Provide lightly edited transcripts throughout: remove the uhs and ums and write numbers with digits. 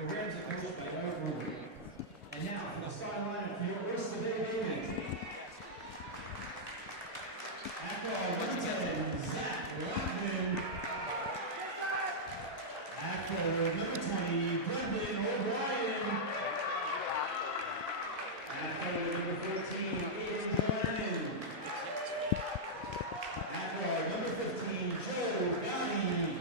The Rams are coached by Eric Rubin. And now for the starting lineup for your Oyster Bay Baymen. After number 10, Zach Lockman. After number 20, Brendan O'Brien. After number 14, Aiden Glennon. After number 15, Joe Gotti.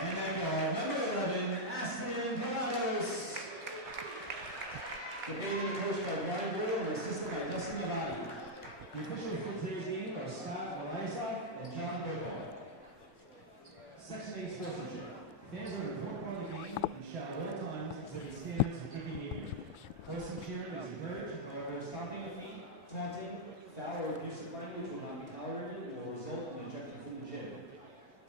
And after number 11, Aspen Palados. The Baymen coached by Ryan Woodle and assisted by Dustin Abadi. The officials for today's game are Scott Eliasov and John Burbaugh. Section 8 sportsmanship. Fans are an important part of the game and shout at all times to the standards of kicking game. Close and cheering is encouraged, however, stomping of feet, taunting, foul or abusive language will not be tolerated and will result in ejection from the gym.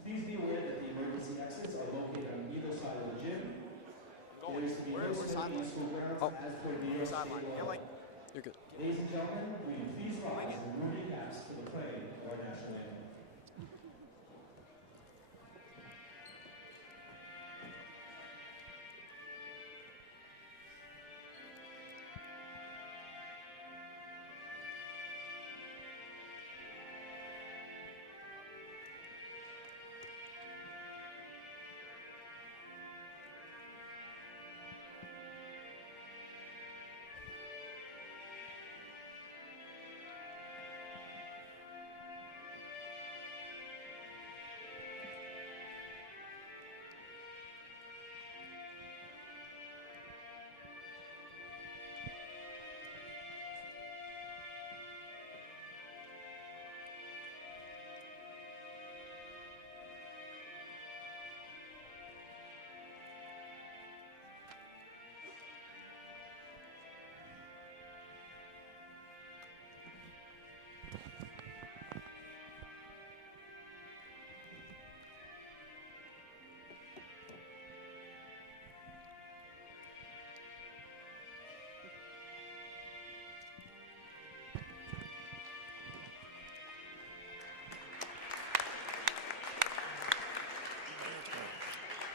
Please be aware that the emergency exits are located on either side of the gym. There is to be no smoking in school grounds as per the New York State law. You're good. Ladies and gentlemen, will you please rise and remove your caps for the playing of our national anthem.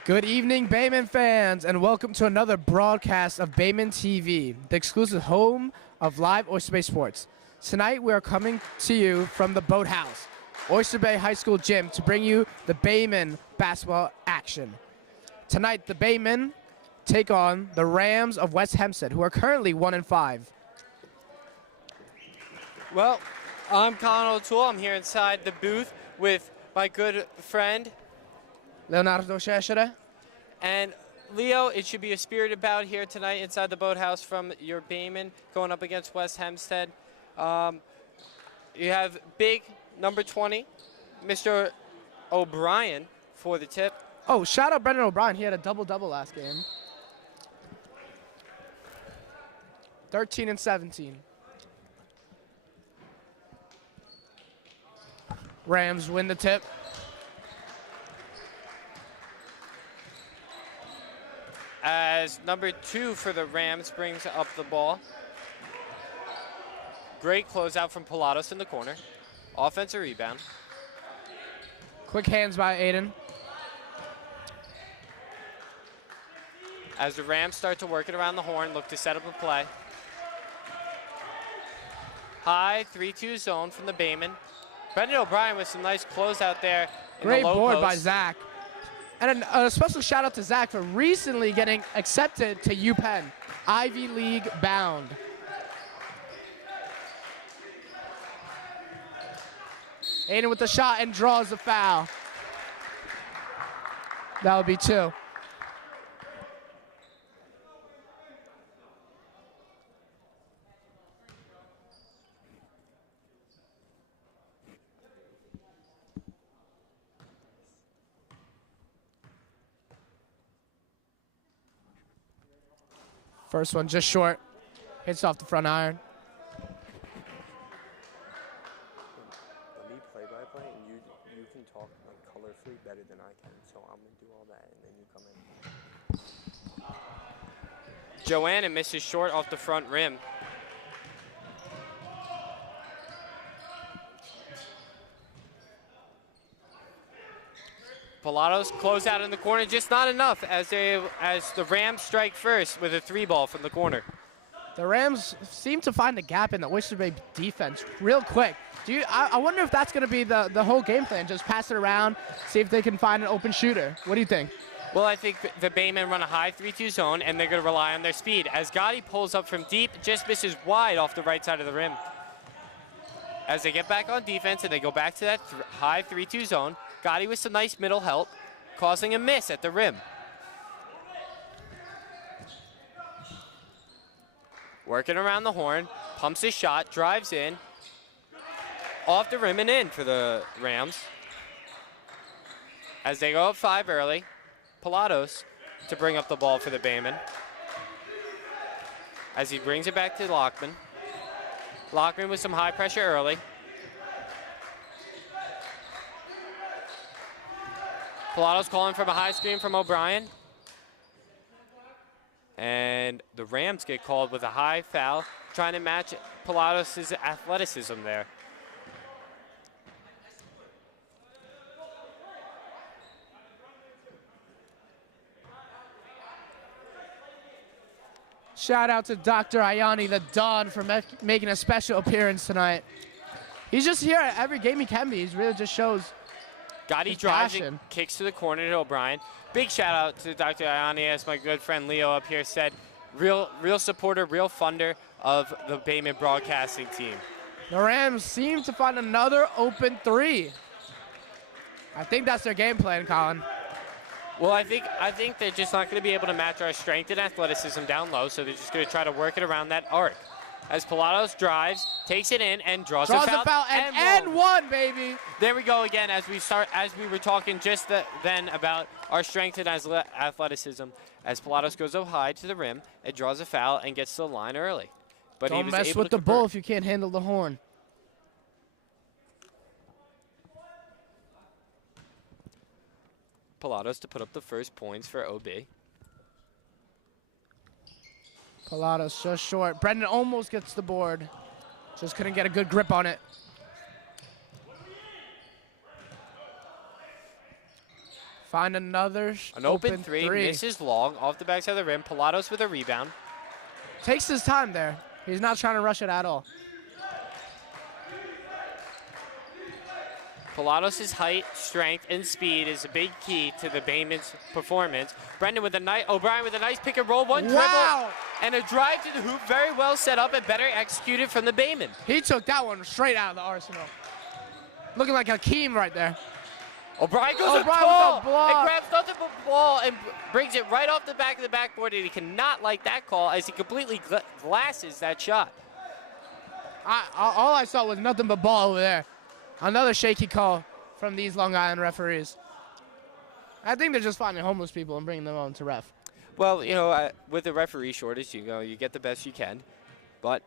Good evening, Baymen fans, and welcome to another broadcast of Baymen TV, the exclusive home of live Oyster Bay sports. Tonight, we are coming to you from the Boathouse, Oyster Bay High School gym, to bring you the Baymen basketball action. Tonight, the Baymen take on the Rams of West Hempstead, who are currently 1-5. Well, I'm Colin O'Toole. I'm here inside the booth with my good friend Leonardo Shashara. and Leo. It should be a spirited bout here tonight inside the Boathouse from your Baymen going up against West Hempstead. You have big number 20, Mr. O'Brien, for the tip. Oh, shout out Brendan O'Brien. He had a double-double last game. 13 and 17. Rams win the tip. As number 2 for the Rams brings up the ball. Great closeout from Pilatos in the corner. Offensive rebound. Quick hands by Aiden. As the Rams start to work it around the horn, look to set up a play. High 3-2 zone from the Baymen. Brendan O'Brien with some nice closeout there. Great the low board post. by Zach. And a special shout out to Zach for recently getting accepted to UPenn, Ivy League bound. Aiden with the shot and draws the foul. That would be 2. First one just short. Hits off the front iron. Let me play by play, and you can talk like colorfully better than I can. So I'm gonna do all that, and then you come in. Joanna misses short off the front rim. Pilatos close out in the corner, just not enough as the Rams strike first with a 3-ball from the corner. The Rams seem to find a gap in the Oyster Bay defense real quick. I wonder if that's going to be the whole game plan, just pass it around, see if they can find an open shooter. What do you think? Well, I think the Baymen run a high 3-2 zone, and they're going to rely on their speed. As Gotti pulls up from deep, just misses wide off the right side of the rim. As they get back on defense and they go back to that high 3-2 zone, Gotti with some nice middle help, causing a miss at the rim. Working around the horn, pumps his shot, drives in, off the rim and in for the Rams. As they go up 5 early, Pilatos to bring up the ball for the Baymen. As he brings it back to Lockman. Lockman with some high pressure early. Pilatos calling from a high screen from O'Brien. And the Rams get called with a high foul, trying to match Pilatos' athleticism there. Shout out to Dr. Ayani, the Don, for making a special appearance tonight. He's just here at every game he can be. He really just shows Gotti drives and kicks to the corner to O'Brien. Big shout out to Dr. Ayani, as my good friend Leo up here said. Real supporter, real funder of the Baymen broadcasting team. The Rams seem to find another open 3. I think that's their game plan, Colin. Well, I think they're just not going to be able to match our strength and athleticism down low, so they're just going to try to work it around that arc. As Pilatos drives, takes it in, and draws a foul. And one, baby. There we go again, as we were talking just then about our strength and athleticism. As Pilatos goes up high to the rim, it draws a foul and gets to the line early. But don't mess with the ball if you can't handle the horn. Pilatos to put up the first points for OB. Pilatos just short. Brendan almost gets the board. Just couldn't get a good grip on it. Find another An open three. Misses long off the backside of the rim. Pilatos with a rebound. Takes his time there. He's not trying to rush it at all. Pilatos' height, strength, and speed is a big key to the Baymen's performance. Brendan with a nice, O'Brien with a nice pick and roll, one dribble, and a drive to the hoop, very well set up and better executed from the Baymen. He took that one straight out of the arsenal. Looking like Hakeem right there. O'Brien goes up tall and grabs nothing but the ball and brings it right off the back of the backboard, and he cannot like that call as he completely glasses that shot. All I saw was nothing but ball over there. Another shaky call from these Long Island referees. I think they're just finding homeless people and bringing them on to ref. Well, you know, with the referee shortage, you know, you get the best you can. But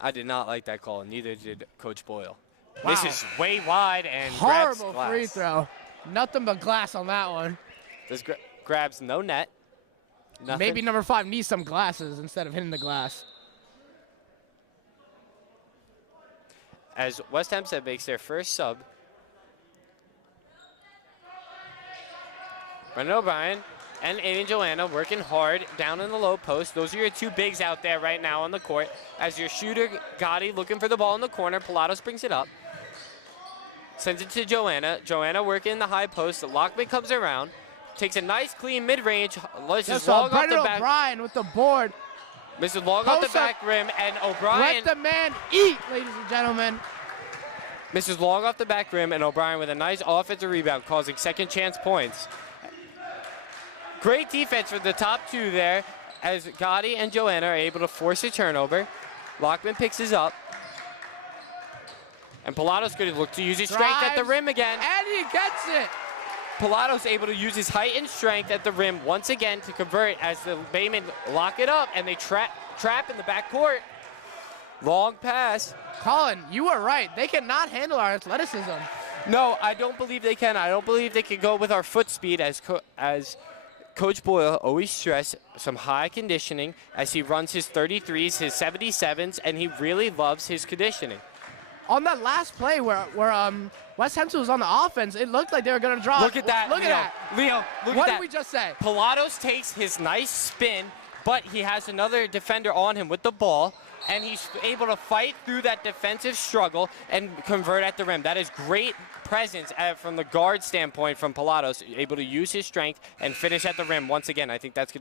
I did not like that call, and neither did Coach Boyle. Wow. This is way wide and horrible grabs free throw. Nothing but glass on that one. This grabs no net. Nothing. Maybe number 5 needs some glasses instead of hitting the glass. As West Hempstead makes their first sub. Brendan O'Brien and Aiden Joanna working hard down in the low post. Those are your two bigs out there right now on the court. As your shooter, Gotti, looking for the ball in the corner. Pilatos brings it up. Sends it to Joanna. Joanna working in the high post. Lockman comes around. Takes a nice, clean mid-range. Misses long off the back. O'Brien with the board. Misses long off the back rim, and O'Brien. Let the man eat, ladies and gentlemen. Misses long off the back rim, and O'Brien with a nice offensive rebound, causing second chance points. Great defense for the top two there, as Gotti and Joanna are able to force a turnover. Lockman picks his up. And Pilatos going to look to use his strength at the rim again. And he gets it. Pilatos able to use his height and strength at the rim once again to convert as the Baymen lock it up and they trap in the backcourt. Long pass. Colin, you were right. They cannot handle our athleticism. No, I don't believe they can. I don't believe they can go with our foot speed as Coach Boyle always stressed some high conditioning as he runs his 33s, his 77s, and he really loves his conditioning. on that last play where West Hempstead was on the offense, it looked like they were going to draw. Look at that, Look Leo. at that. Leo, look What at that. did we just say? Pilatos takes his nice spin, but he has another defender on him with the ball, and he's able to fight through that defensive struggle and convert at the rim. That is great presence from the guard standpoint from Pilatos, able to use his strength and finish at the rim once again. I think that's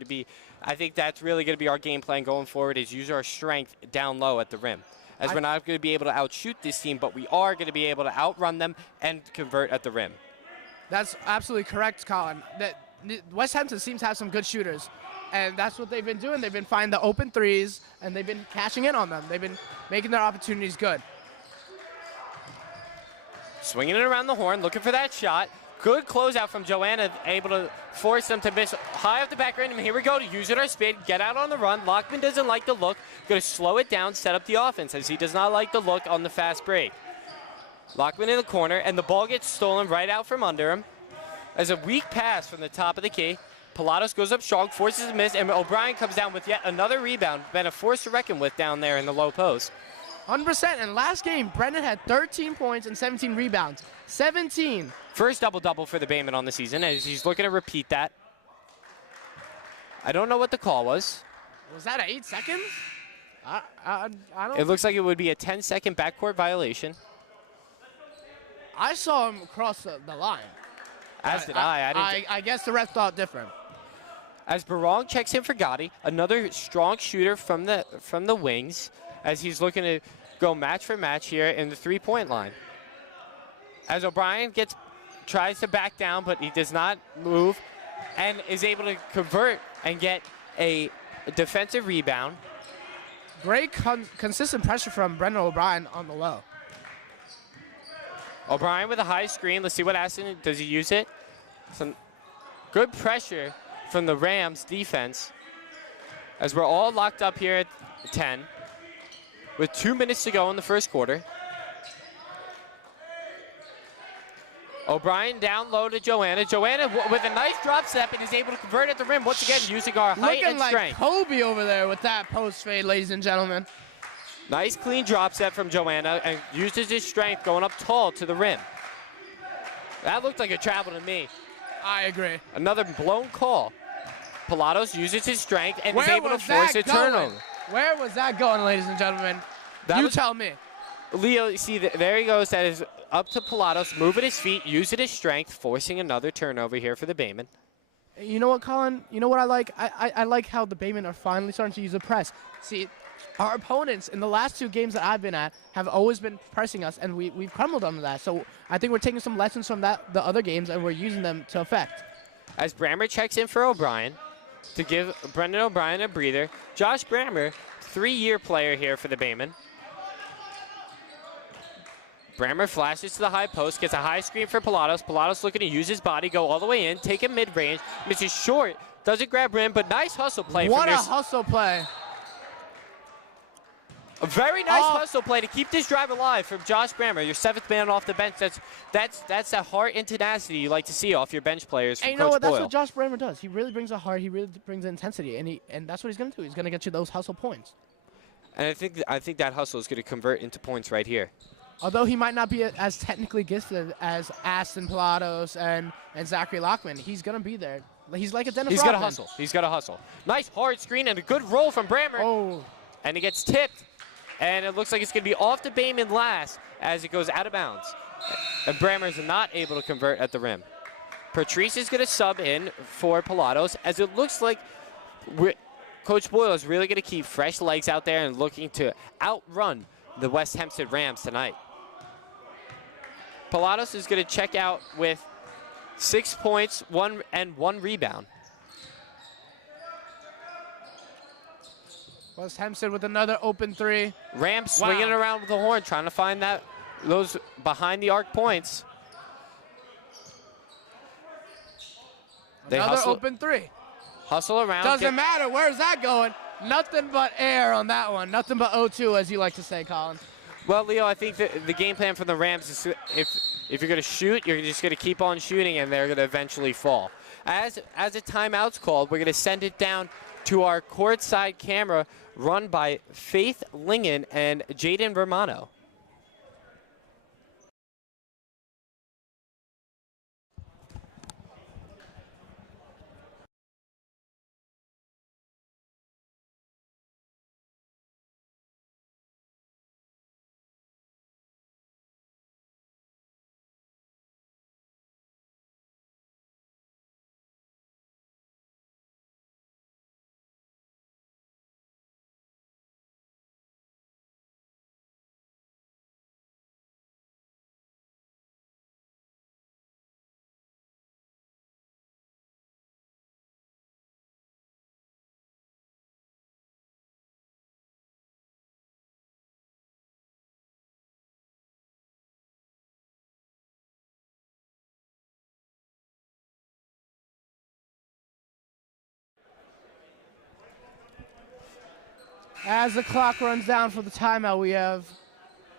really going to be our game plan going forward, is use our strength down low at the rim. As we're not going to be able to outshoot this team, but we are going to be able to outrun them and convert at the rim. That's absolutely correct, Colin. West Hempstead seems to have some good shooters, and that's what they've been doing. They've been finding the open threes, and they've been cashing in on them. They've been making their opportunities good. Swinging it around the horn, looking for that shot. Good closeout from Joanna, able to force them to miss high off the back rim. And here we go to use it our speed, get out on the run. Lockman doesn't like the look. Going to slow it down, set up the offense, as he does not like the look on the fast break. Lockman in the corner, and the ball gets stolen right out from under him. As a weak pass from the top of the key. Pilatos goes up strong, forces a miss, and O'Brien comes down with yet another rebound. Been a force to reckon with down there in the low post. 100%. And last game, Brendan had 13 points and 17 rebounds. 17. First double-double for the Bayman on the season, as he's looking to repeat that. I don't know what the call was. Was that 8 seconds? I don't. It looks like it would be a 10-second backcourt violation. I saw him cross the line. As did I. I guess the ref thought different. As Barong checks in for Gotti, another strong shooter from the wings, as he's looking to go match for match here in the three-point line. As O'Brien tries to back down, but he does not move, and is able to convert and get a defensive rebound. Great consistent pressure from Brendan O'Brien on the low. O'Brien with a high screen. Let's see what Aston, does he use it? Some good pressure from the Rams defense, as we're all locked up here at 10 with 2 minutes to go in the first quarter. O'Brien down low to Joanna. Joanna with a nice drop step and is able to convert at the rim once again, using our height and strength. Looking like Kobe over there with that post fade, ladies and gentlemen. Nice clean drop set from Joanna, and uses his strength going up tall to the rim. That looked like a travel to me. I agree. Another blown call. Pilatos uses his strength and is able to force a turnover. Where was that going, ladies and gentlemen? You tell me. Leo, see, there he goes. That is up to Pilatos, moving his feet, using his strength, forcing another turnover here for the Bayman. You know what, Colin? You know what I like? I like how the Bayman are finally starting to use the press. See, our opponents in the last 2 games that I've been at have always been pressing us, and we've crumbled under that. So I think we're taking some lessons from the other games, and we're using them to effect. As Brammer checks in for O'Brien to give Brendan O'Brien a breather. Josh Brammer, 3-year player here for the Bayman. Brammer flashes to the high post, gets a high screen for Pilatos. Pilatos looking to use his body, go all the way in, take him mid-range, misses short, doesn't grab rim, but nice hustle play. What a hustle play. A very nice hustle play to keep this drive alive from Josh Brammer, your 7th man off the bench. That's the heart and tenacity you like to see off your bench players from And you know Coach what? That's Boyle. what Josh Brammer does. He really brings the heart. He really brings the intensity, and that's what he's going to do. He's going to get you those hustle points. And I think that hustle is going to convert into points right here. Although he might not be as technically gifted as Aston Pilatos and Zachary Lockman, he's going to be there. He's like a Dennis He's Rodman. got to hustle. He's got to hustle. Nice hard screen and a good roll from Brammer. Oh. And he gets tipped. And it looks like it's going to be off the Bayman last as it goes out of bounds. And Brammer is not able to convert at the rim. Patrice is going to sub in for Pilatos, as it looks like Coach Boyle is really going to keep fresh legs out there and looking to outrun the West Hempstead Rams tonight. Pilatos is going to check out with 6 points, 1 rebound. West Hempstead with another open 3. Rams swinging around with the horn, trying to find those behind the arc points. They Another hustle, open 3. Hustle around. Doesn't matter. Where's that going? Nothing but air on that one. Nothing but O2, as you like to say, Colin. Well, Leo, I think the game plan for the Rams is if you're going to shoot, you're just going to keep on shooting, and they're going to eventually fall. As a timeout's called, we're going to send it down to our courtside camera run by Faith Lingen and Jaden Romano. As the clock runs down for the timeout, we have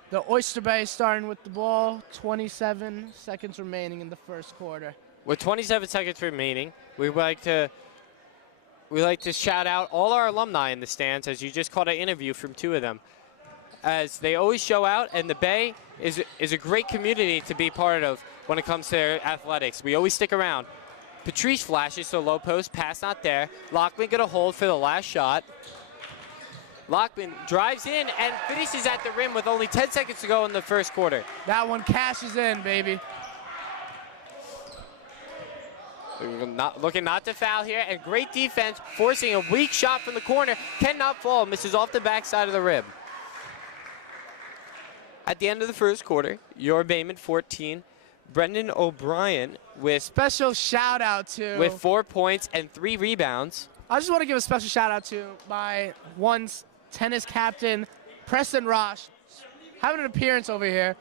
the Oyster Bay starting with the ball. 27 seconds remaining in the first quarter. With 27 seconds remaining, we'd like to shout out all our alumni in the stands, as you just caught an interview from 2 of them, as they always show out, and the Bay is a great community to be part of when it comes to their athletics. We always stick around. Patrice flashes to low post, pass not there. Lockman gonna hold for the last shot. Lockman drives in and finishes at the rim with only 10 seconds to go in the first quarter. That one cashes in, baby. Looking not to foul here, and great defense, forcing a weak shot from the corner. Cannot fall, misses off the backside of the rim. At the end of the first quarter, your Bayman 14, Brendan O'Brien with Special shout out to... with 4 points and 3 rebounds. I just want to give a special shout out to my once tennis captain, Preston Rosh, having an appearance over here.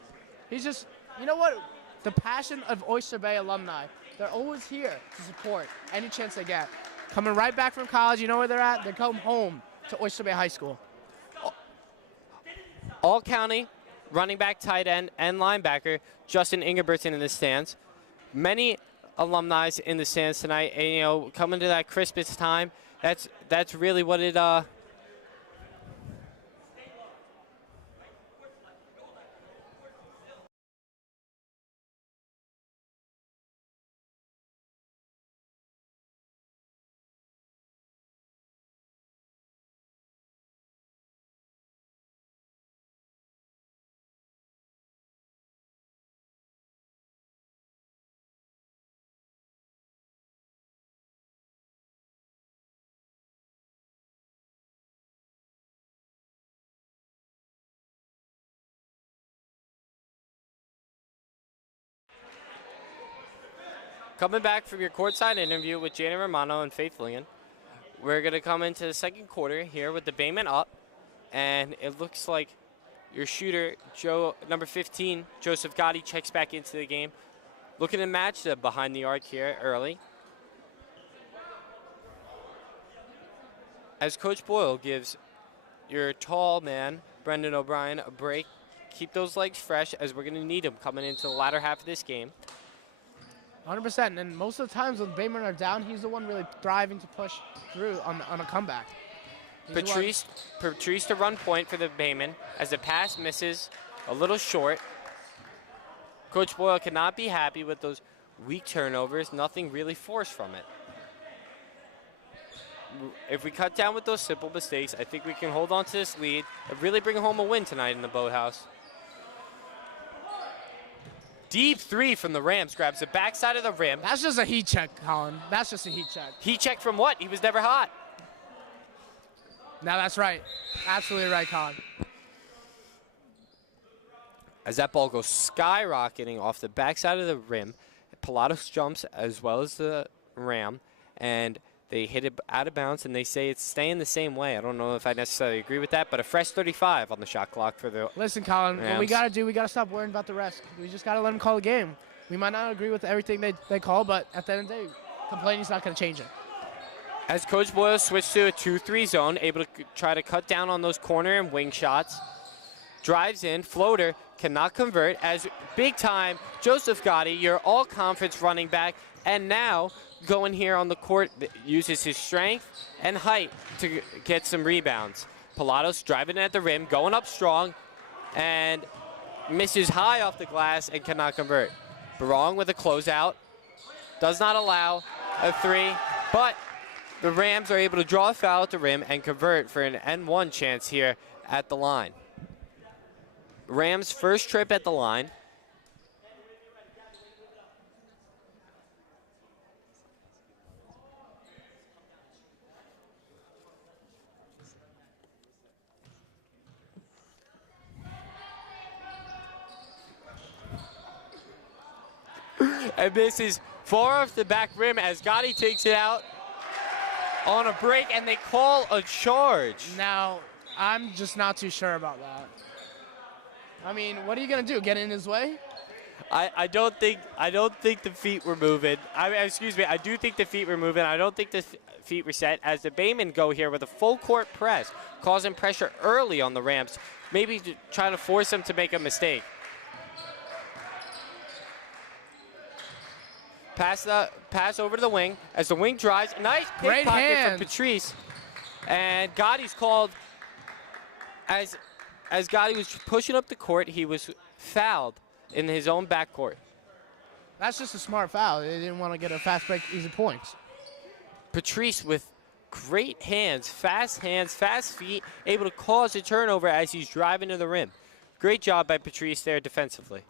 He's just, you know what? The passion of Oyster Bay alumni. They're always here to support any chance they get. Coming right back from college, you know where they're at? They come home to Oyster Bay High School. All county running back, tight end, and linebacker Justin Ingebrigtsen in the stands. Many alumni in the stands tonight, and you know, coming to that Christmas time, that's really what it Coming back from your courtside interview with Janet Romano and Faith Lingen, we're going to come into the second quarter here with the Bayman up, and it looks like your shooter, number 15, Joseph Gotti, checks back into the game. Looking to match the behind the arc here early. As Coach Boyle gives your tall man, Brendan O'Brien, a break. Keep those legs fresh, as we're going to need them coming into the latter half of this game. 100%, and most of the times when Bayman are down, he's the one really thriving to push through on a comeback. Patrice to run point for the Bayman, as the pass misses a little short. Coach Boyle cannot be happy with those weak turnovers, nothing really forced from it. If we cut down with those simple mistakes, I think we can hold on to this lead and really bring home a win tonight in the Boathouse. Deep 3 from the Rams, grabs the backside of the rim. That's just a heat check, Colin. That's just a heat check. Heat check from what? He was never hot. No, that's right. Absolutely right, Colin. As that ball goes skyrocketing off the backside of the rim, Pilatos jumps as well as the Ram, and they hit it out of bounds, and they say it's staying the same way. I don't know if I necessarily agree with that, but a fresh 35 on the shot clock for the Listen, Colin, Rams. what we got to do, we got to stop worrying about the refs. We just got to let them call the game. We might not agree with everything they call, but at the end of the day, complaining's not going to change it. As Coach Boyle switched to a 2-3 zone, able to try to cut down on those corner and wing shots. Drives in, floater, cannot convert, as big-time Joseph Gotti, your all-conference running back, and now going here on the court, uses his strength and height to get some rebounds. Pilatos driving at the rim, going up strong, and misses high off the glass and cannot convert. Barong with a closeout, does not allow a 3, but the Rams are able to draw a foul at the rim and convert for an N1 chance here at the line. Rams' first trip at the line. And misses far off the back rim as Gotti takes it out on a break, and they call a charge. Now, I'm just not too sure about that. I mean, what are you going to do, get in his way? I don't think the feet were moving. I mean, excuse me. I do think the feet were moving. I don't think the feet were set as the Baymen go here with a full court press, causing pressure early on the Rams, maybe trying to force them to make a mistake. Pass over to the wing as the wing drives. Nice pickpocket from Patrice, and Gotti's called as Gotti was pushing up the court. He was fouled in his own backcourt. That's just a smart foul. They didn't want to get a fast break, easy points. Patrice with great hands, fast feet, able to cause a turnover as he's driving to the rim. Great job by Patrice there defensively.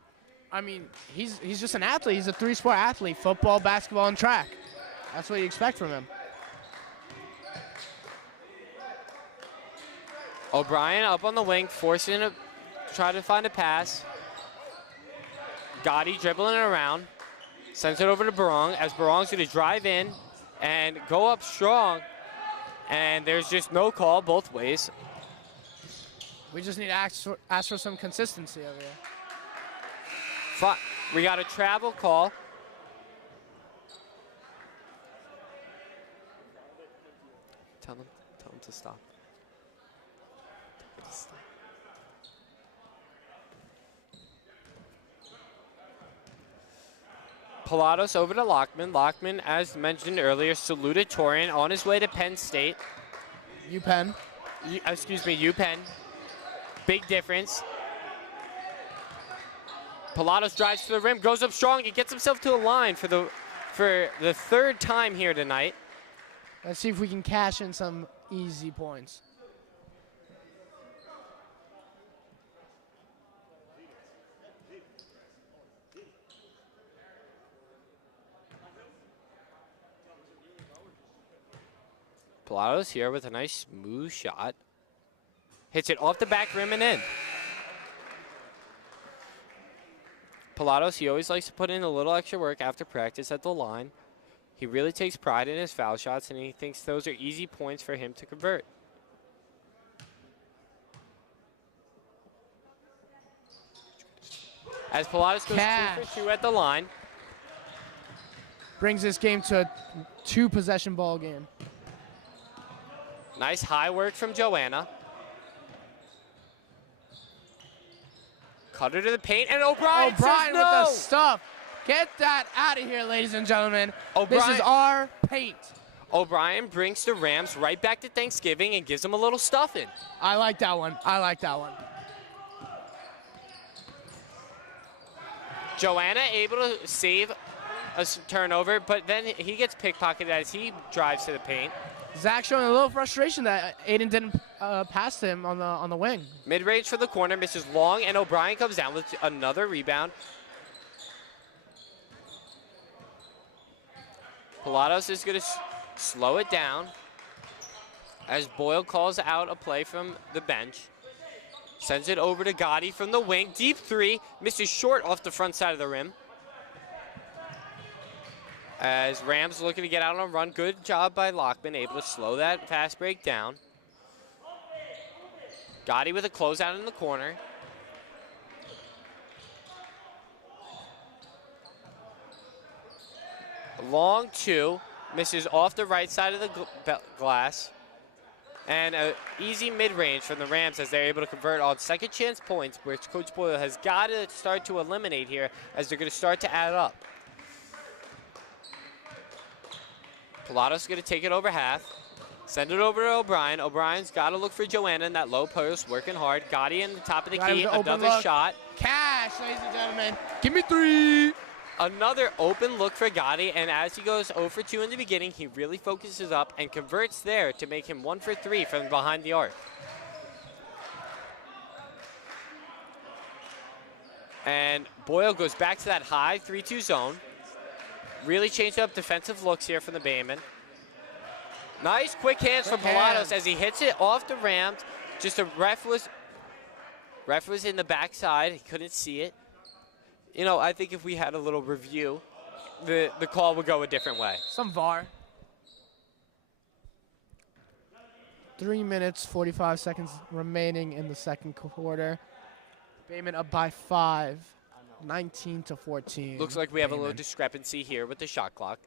I mean, he's just an athlete. He's a three-sport athlete: football, basketball, and track. That's what you expect from him. O'Brien up on the wing, forcing to try to find a pass. Gotti dribbling it around, sends it over to Barong as Barong's going to drive in and go up strong, and there's just no call both ways. We just need to ask for some consistency over here. We got a travel call. Tell them to stop. Pilatos over to Lockman. Lockman, as mentioned earlier, salutatorian on his way to Penn State. UPenn. UPenn. Big difference. Pilatos drives to the rim, goes up strong, and gets himself to a line for the third time here tonight. Let's see if we can cash in some easy points. Pilatos here with a nice smooth shot. Hits it off the back rim and in. Pilatos, he always likes to put in a little extra work after practice at the line. He really takes pride in his foul shots, and he thinks those are easy points for him to convert. As Pilatos goes 2 for 2 at the line. Brings this game to a 2-possession ball game. Nice high work from Joanna. Cutter to the paint, and O'Brien says no. With the stuff. Get that out of here, ladies and gentlemen. This is our paint. O'Brien brings the Rams right back to Thanksgiving and gives them a little stuffing. I like that one. Joanna able to save a turnover, but then he gets pickpocketed as he drives to the paint. Zach showing a little frustration that Aiden didn't pass him on the wing. Mid-range for the corner, misses long, and O'Brien comes down with another rebound. Pilatos is going to slow it down as Boyle calls out a play from the bench. Sends it over to Gotti from the wing. Deep three, misses short off the front side of the rim. As Rams looking to get out on a run. Good job by Lockman, able to slow that fast break down. Gotti with a closeout in the corner. Long two, misses off the right side of the glass. And an easy mid-range from the Rams as they're able to convert on second chance points, which Coach Boyle has got to start to eliminate here as they're going to start to add up. Pilatos is going to take it over half. Send it over to O'Brien. O'Brien's got to look for Joanna in that low post, working hard. Gotti in the top of the key, another shot. Cash, ladies and gentlemen. Give me 3. Another open look for Gotti, and as he goes 0 for 2 in the beginning, he really focuses up and converts there to make him 1 for 3 from behind the arc. And Boyle goes back to that high 3-2 zone. Really changed up defensive looks here from the Baymen. Nice quick hands from Pilatos as he hits it off the Rams. Just a ref was in the backside. He couldn't see it. You know, I think if we had a little review, the call would go a different way. Some VAR. 3 minutes, 45 seconds remaining in the second quarter. Baymen up by 5. I know. 19-14. Looks like we have a little Bayman. discrepancy here with the shot clock.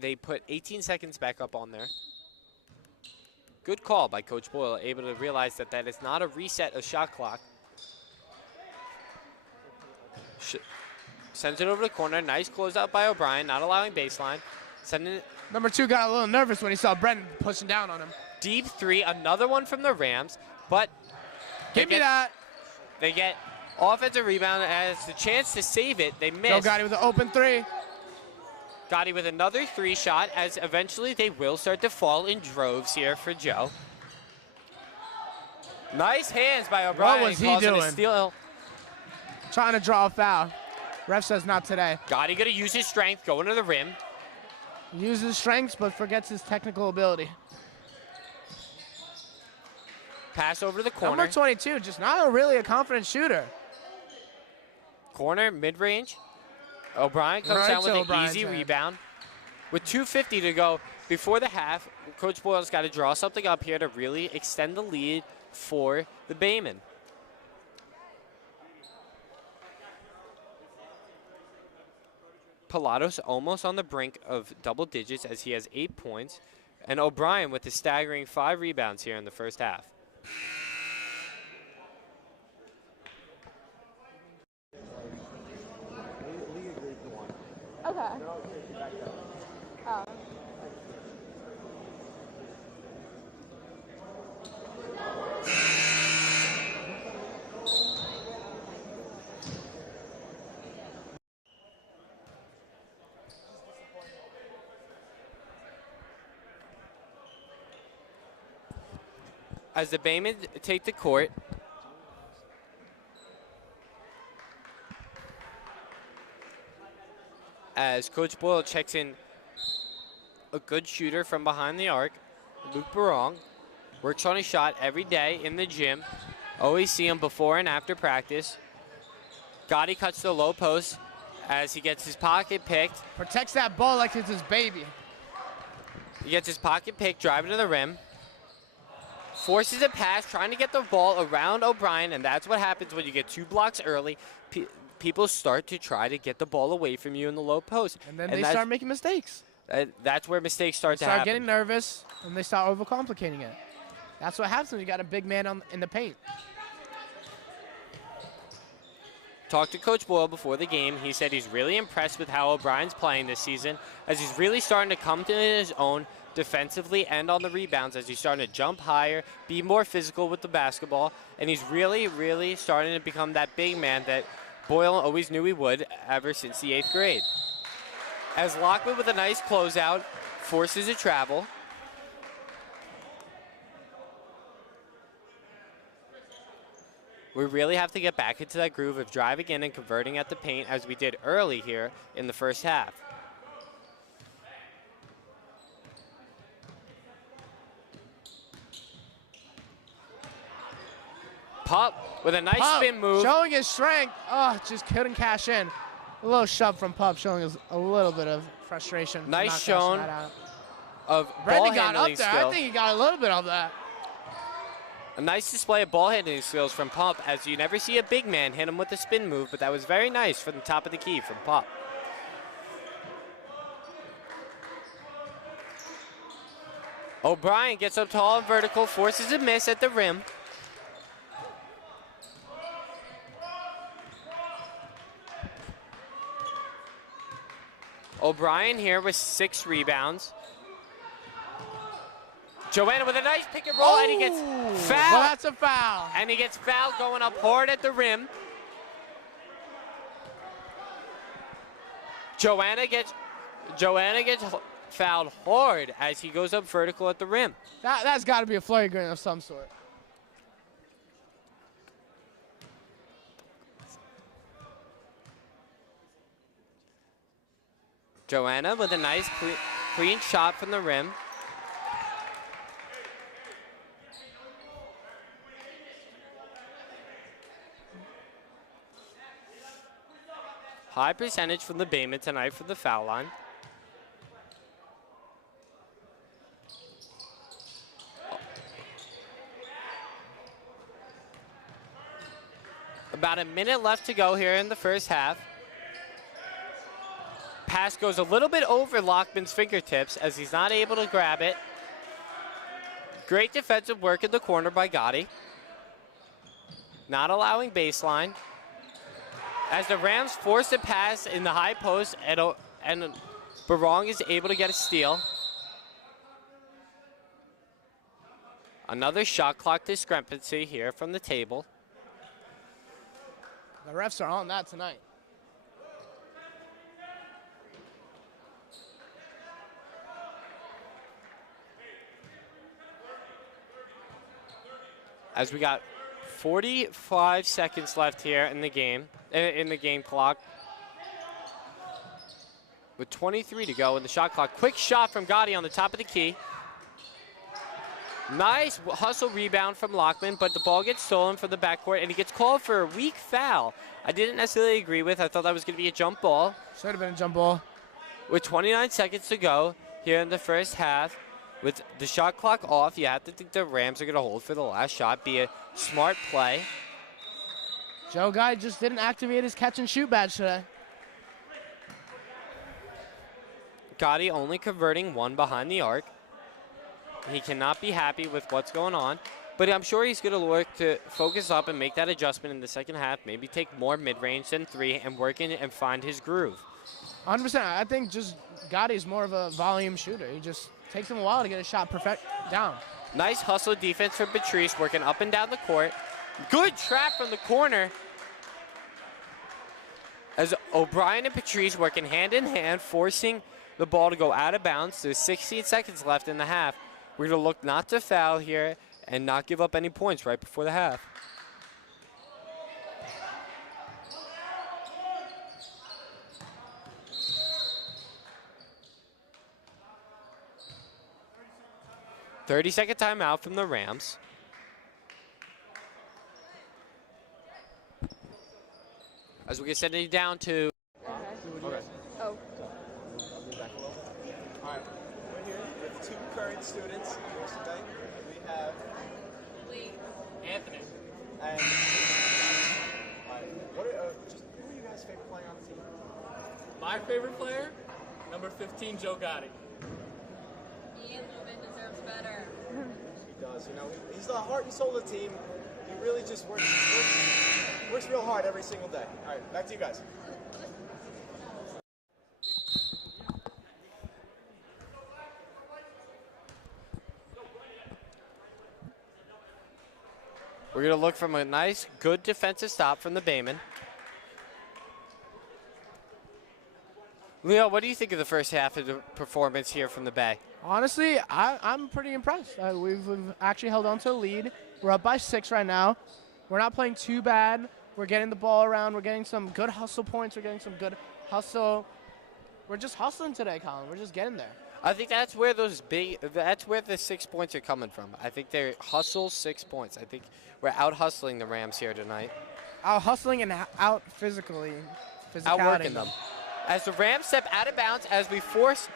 They put 18 seconds back up on there. Good call by Coach Boyle, able to realize that that is not a reset of shot clock. Sends it over the corner. Nice closeout by O'Brien, not allowing baseline. Sending it. Number 2 got a little nervous when he saw Brendan pushing down on him. Deep three, another one from the Rams, but Give me that. They get offensive rebound as the chance to save it. They miss. Joe Gotti with the open 3. Gotti with another 3 shot, as eventually they will start to fall in droves here for Joe. Nice hands by O'Brien. What was he causing doing? A steal. Trying to draw a foul. Ref says not today. Gotti gonna use his strength, going to the rim. Uses his strengths, but forgets his technical ability. Pass over to the corner. Number 22, just not really a confident shooter. Corner, mid-range. O'Brien comes Right down with to an O'Brien's easy hand. rebound. With 2:50 to go before the half, Coach Boyle's got to draw something up here to really extend the lead for the Baymen. Pilatos almost on the brink of double digits as he has 8 points. And O'Brien with a staggering 5 rebounds here in the first half. Okay. Oh. As the Baymen take the court, as Coach Boyle checks in a good shooter from behind the arc, Luke Barong, works on his shot every day in the gym. Always see him before and after practice. Gotti cuts the low post as he gets his pocket picked. Protects that ball like it's his baby. He gets his pocket picked, driving to the rim. Forces a pass, trying to get the ball around O'Brien, and that's what happens when you get 2 blocks early. People start to try to get the ball away from you in the low post. And then they start making mistakes. That's where mistakes start to Start happen. getting nervous, and they start overcomplicating it. That's what happens when you got a big man in the paint. Talked to Coach Boyle before the game. He said he's really impressed with how O'Brien's playing this season, as he's really starting to come to his own defensively and on the rebounds, as he's starting to jump higher, be more physical with the basketball, and he's really, really starting to become that big man that Boyle always knew he would ever since the 8th grade. As Lockwood with a nice closeout forces a travel. We really have to get back into that groove of driving in and converting at the paint as we did early here in the first half. Pup with a nice spin move. Showing his strength. Oh, just couldn't cash in. A little shove from Pup, showing us a little bit of frustration. for Nice not shown cashing that out. Of Brendan ball got up handling there. skill. I think he got a little bit of that. A nice display of ball handling skills from Pup, as you never see a big man hit him with a spin move, but that was very nice from the top of the key from Pup. O'Brien gets up tall and vertical, forces a miss at the rim. O'Brien here with 6 rebounds. Joanna with a nice pick and roll, and he gets fouled. Well, that's a foul. And he gets fouled going up hard at the rim. Joanna gets fouled hard as he goes up vertical at the rim. That's got to be a flagrant of some sort. Joanna with a nice clean shot from the rim. High percentage from the Baymen tonight for the foul line. About a minute left to go here in the first half. Pass goes a little bit over Lockman's fingertips as he's not able to grab it. Great defensive work in the corner by Gotti. Not allowing baseline. As the Rams force a pass in the high post, and Barong is able to get a steal. Another shot clock discrepancy here from the table. The refs are on that tonight. As we got 45 seconds left here in the game clock. With 23 to go in the shot clock. Quick shot from Gotti on the top of the key. Nice hustle rebound from Lockman, but the ball gets stolen from the backcourt, and he gets called for a weak foul. I didn't necessarily agree with. I thought that was going to be a jump ball. Should have been a jump ball. With 29 seconds to go here in the first half, with the shot clock off, you have to think the Rams are going to hold for the last shot, be a smart play. Joe Guy just didn't activate his catch and shoot badge today. Gotti only converting one behind the arc. He cannot be happy with what's going on, but I'm sure he's going to work to focus up and make that adjustment in the second half, maybe take more mid-range than three and work in and find his groove. 100%. I think just Gotti's more of a volume shooter. He just takes him a while to get a shot perfect down. Nice hustle defense from Patrice, working up and down the court. Good trap from the corner. As O'Brien and Patrice working hand in hand, forcing the ball to go out of bounds. There's 16 seconds left in the half. We're going to look not to foul here and not give up any points right before the half. "30-second timeout from the Rams. As we get sending it down to... Okay. Oh. All right, we're here with two current students here today. We have Anthony. and what are who are you guys' favorite player on the team? My favorite player, number 15, Joe Gotti. Ian Lubin deserves better. He does. You know, he's the heart and soul of the team. He really just works real hard every single day. All right, back to you guys. We're going to look from a nice, good defensive stop from the Bayman. Leo, what do you think of the first half of the performance here from the Bay? Honestly, I'm pretty impressed. We've actually held on to a lead. We're up by 6 right now. We're not playing too bad. We're getting the ball around. We're getting some good hustle points. We're getting some good hustle. We're just hustling today, Colin. We're just getting there. I think that's where that's where the 6 points are coming from. I think they're hustle 6 points. I think we're out hustling the Rams here tonight. Out hustling and out physically. Outworking them. As the Rams step out of bounds as we force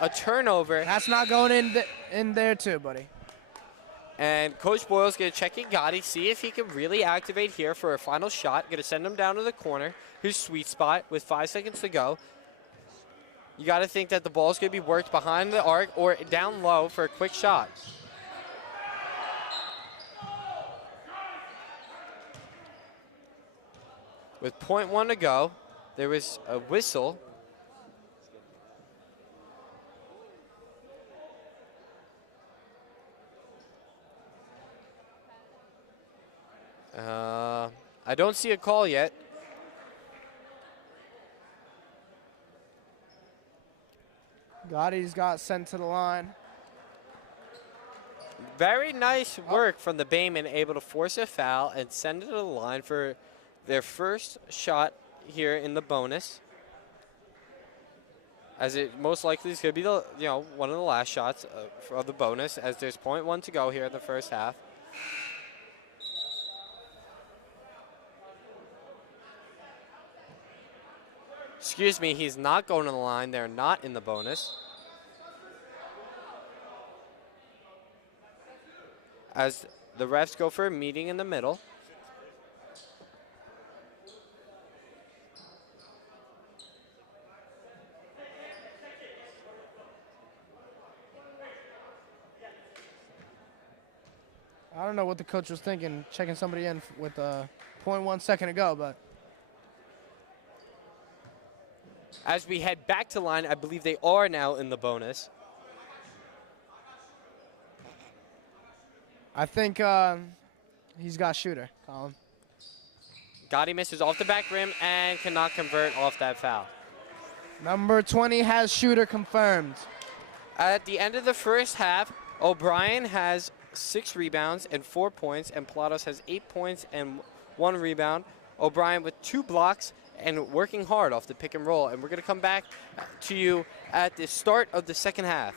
a turnover. That's not going in there too, buddy. And Coach Boyle's going to check in Gotti, see if he can really activate here for a final shot. Going to send him down to the corner. His sweet spot with 5 seconds to go. You got to think that the ball's going to be worked behind the arc or down low for a quick shot. With .1 to go, there was a whistle. I don't see a call yet. Gotti's got sent to the line. Very nice work from the Bayman, able to force a foul and send it to the line for their first shot here in the bonus. As it most likely is going to be one of the last shots of the bonus, as there's .1 to go here in the first half. Excuse me, he's not going to the line. They're not in the bonus. As the refs go for a meeting in the middle. I don't know what the coach was thinking, checking somebody in with .1 second to go, but As we head back to line, I believe they are now in the bonus. I think he's got shooter, Colin. Gotti misses off the back rim and cannot convert off that foul. Number 20 has shooter confirmed. At the end of the first half, O'Brien has 6 rebounds and 4 points, and Pilatos has 8 points and 1 rebound. O'Brien with 2 blocks and working hard off the pick and roll. And we're going to come back to you at the start of the second half.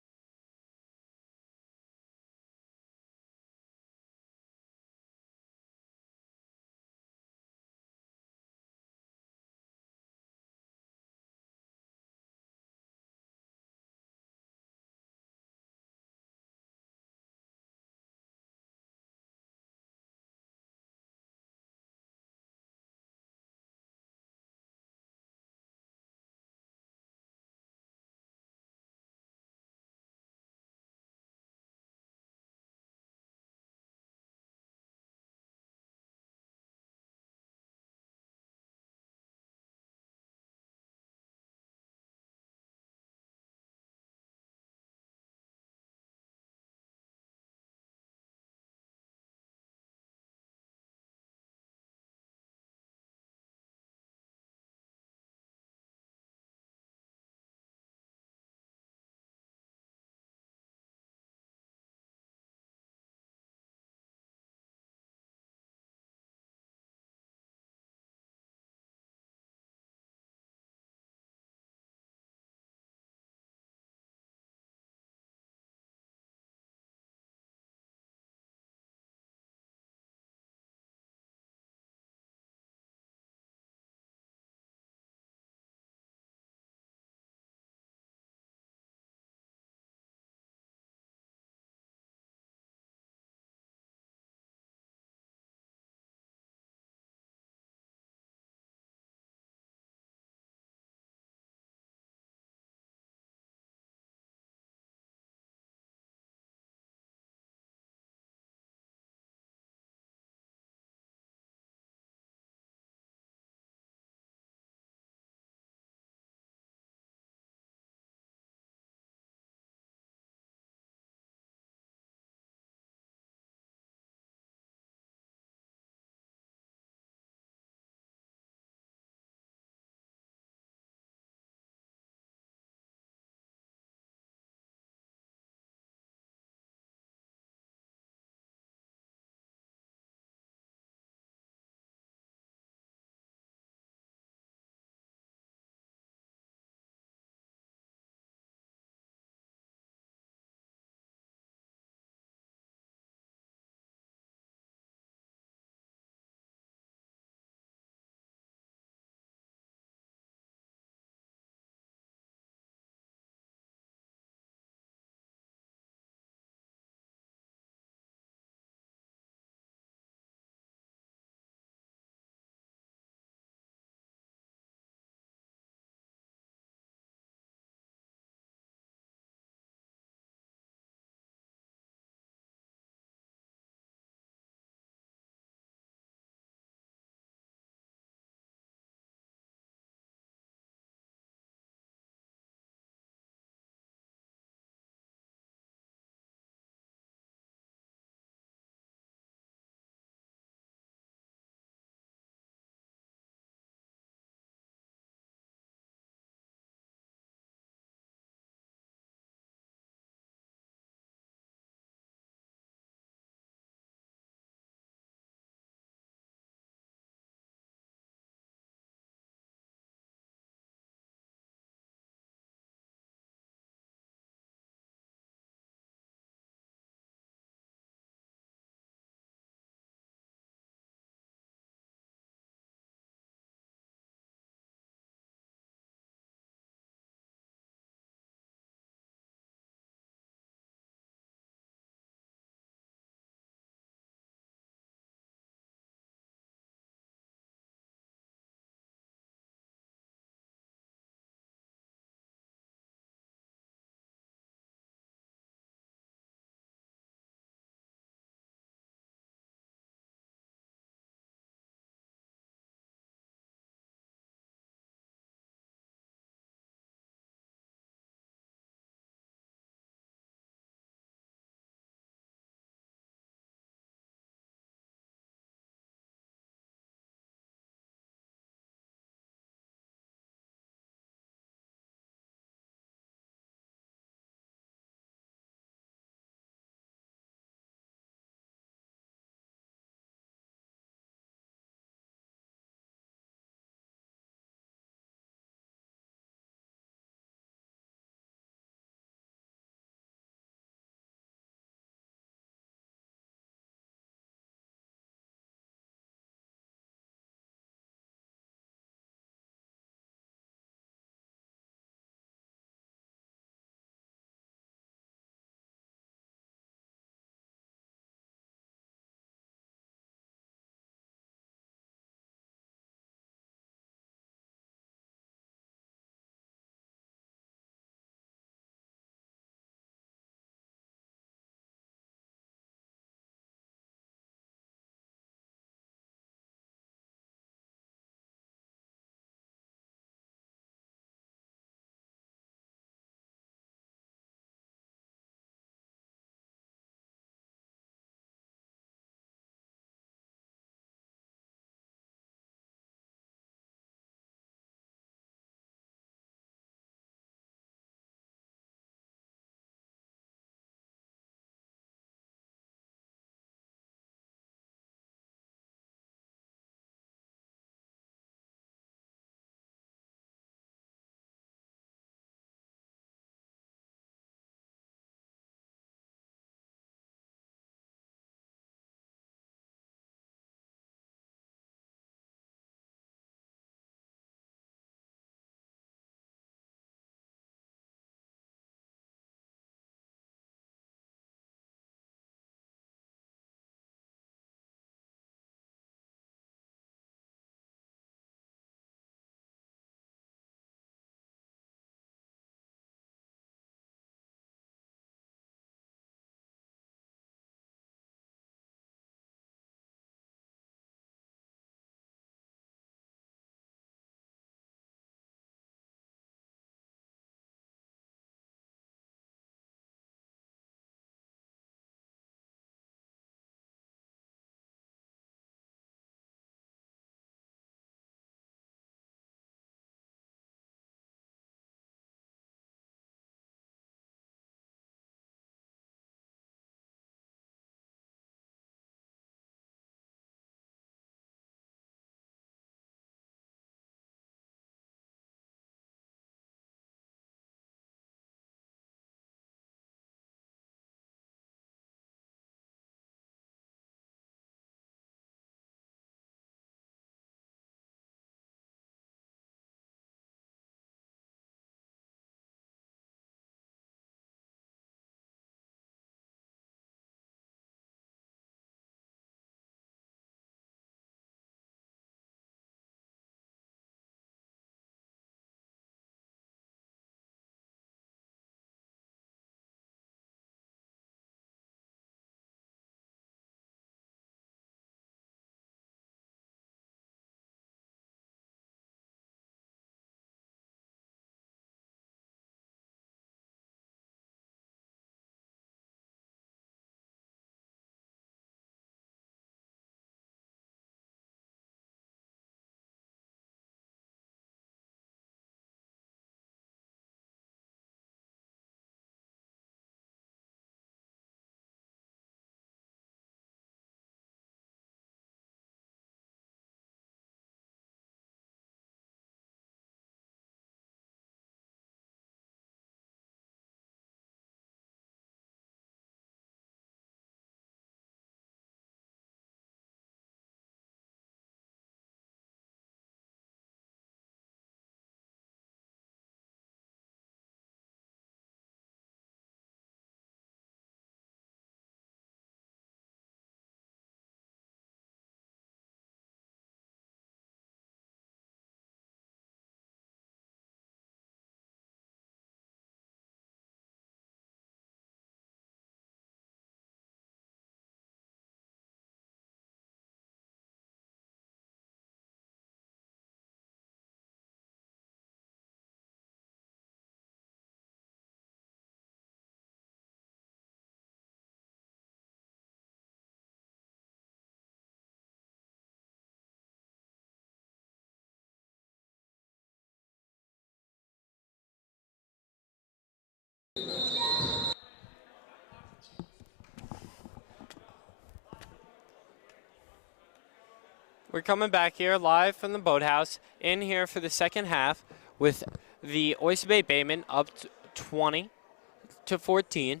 We're coming back here live from the boathouse in here for the second half with the Oyster Bay Baymen up 20-14.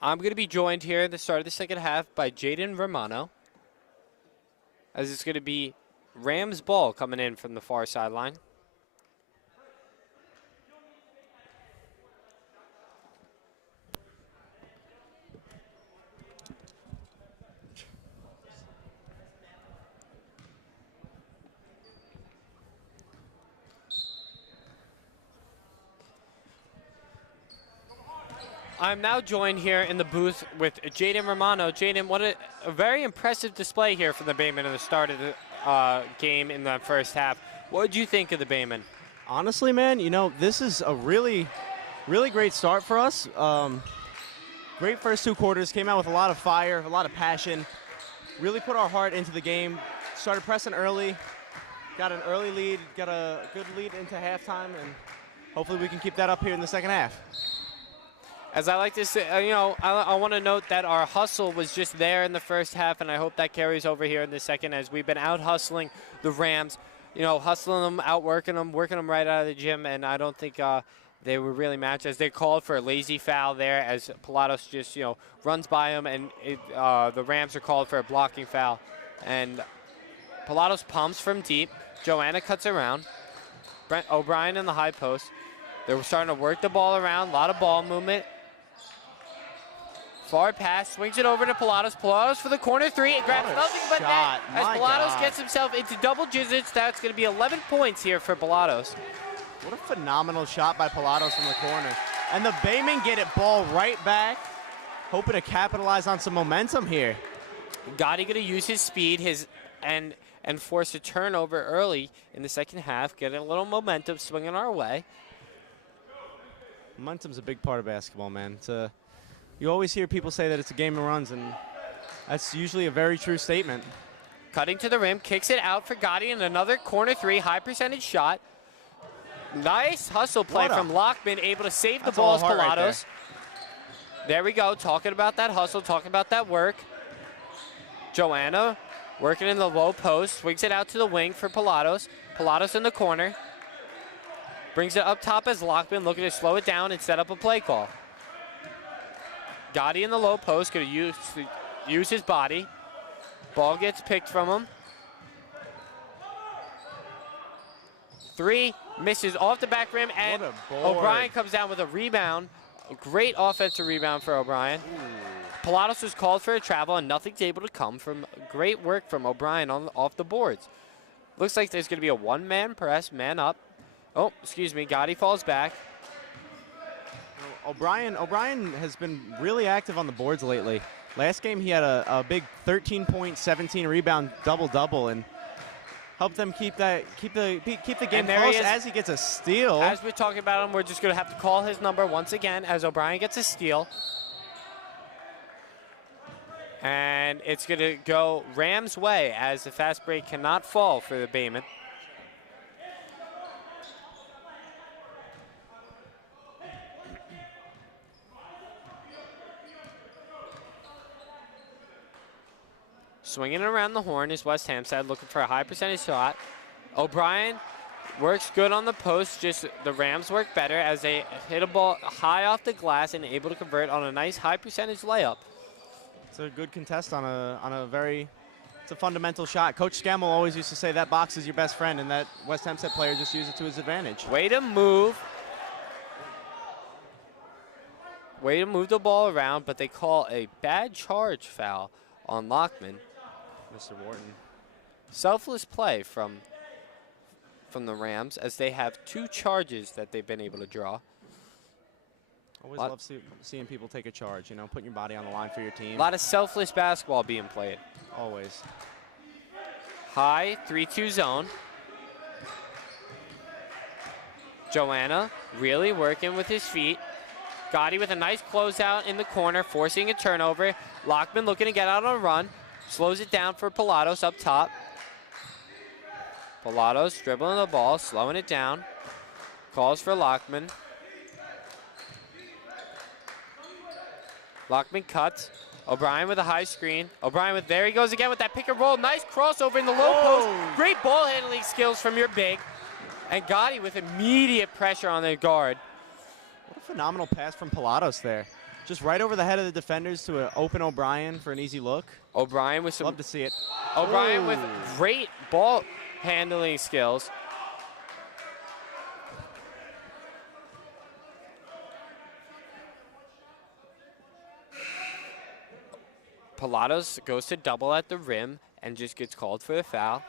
I'm going to be joined here at the start of the second half by Jaden Romano, as it's going to be Rams ball coming in from the far sideline. I'm now joined here in the booth with Jaden Romano. Jaden, what a very impressive display here from the Baymen at the start of the game in the first half. What did you think of the Baymen? Honestly, man, you know, this is a really great start for us. Great first 2 quarters, came out with a lot of fire, a lot of passion, really put our heart into the game, started pressing early, got an early lead, got a good lead into halftime, and hopefully we can keep that up here in the second half. As I like to say, I want to note that our hustle was just there in the first half, and I hope that carries over here in the second as we've been out hustling the Rams, hustling them, outworking them, working them right out of the gym, and I don't think they were really matched as they called for a lazy foul there as Pilatos just, runs by them, and the Rams are called for a blocking foul. And Pilatos pumps from deep. Joanna cuts around. Brent O'Brien in the high post. They were starting to work the ball around, a lot of ball movement. Far pass, swings it over to Pilatos. Pilatos for the corner 3. It grabs nothing but net as Pilatos gets himself into double digits. That's going to be 11 points here for Pilatos. What a phenomenal shot by Pilatos from the corner. And the Baymen get it ball right back, hoping to capitalize on some momentum here. Gotti going to use his speed and force a turnover early in the second half, getting a little momentum swinging our way. Momentum's a big part of basketball, man. You always hear people say that it's a game of runs, and that's usually a very true statement. Cutting to the rim, kicks it out for Gotti, and another corner 3, high percentage shot. Nice hustle play from Lockman, able to save the ball as Pilatos. There we go, talking about that hustle, talking about that work. Joanna working in the low post, swings it out to the wing for Pilatos. Pilatos in the corner. Brings it up top as Lockman, looking to slow it down and set up a play call. Gotti in the low post, going to use his body. Ball gets picked from him. 3 misses off the back rim, and O'Brien comes down with a rebound. A great offensive rebound for O'Brien. Pilatos was called for a travel, and nothing's able to come from great work from O'Brien off the boards. Looks like there's going to be a one-man press, man up. Oh, excuse me, Gotti falls back. O'Brien has been really active on the boards lately. Last game he had a big 13-point, 17 rebound double-double, and helped them keep the game close as he gets a steal. As we're talking about him, we're just going to have to call his number once again as O'Brien gets a steal. And it's going to go Rams' way as the fast break cannot fall for the Baymen. Swinging around the horn is West Hempstead, looking for a high percentage shot. O'Brien works good on the post, just the Rams work better as they hit a ball high off the glass and able to convert on a nice high percentage layup. It's a good contest on it's a fundamental shot. Coach Scammell always used to say that box is your best friend, and that West Hempstead player just used it to his advantage. Way to move the ball around, but they call a bad charge foul on Lockman. Mr. Wharton. Selfless play from the Rams as they have 2 charges that they've been able to draw. Always love seeing people take a charge, putting your body on the line for your team. A lot of selfless basketball being played. Always. High 3-2 zone. Joanna really working with his feet. Gotti with a nice closeout in the corner, forcing a turnover. Lockman looking to get out on a run. Slows it down for Pilatos up top. Pilatos dribbling the ball, slowing it down. Calls for Lockman. Lockman cuts. O'Brien with a high screen. O'Brien with, there he goes again with that pick and roll. Nice crossover in the low post. Great ball handling skills from your big. And Gotti with immediate pressure on the guard. What a phenomenal pass from Pilatos there. Just right over the head of the defenders to an open O'Brien for an easy look. O'Brien with some. Love to see it. O'Brien with great ball handling skills. Pilatos goes to double at the rim and just gets called for the foul.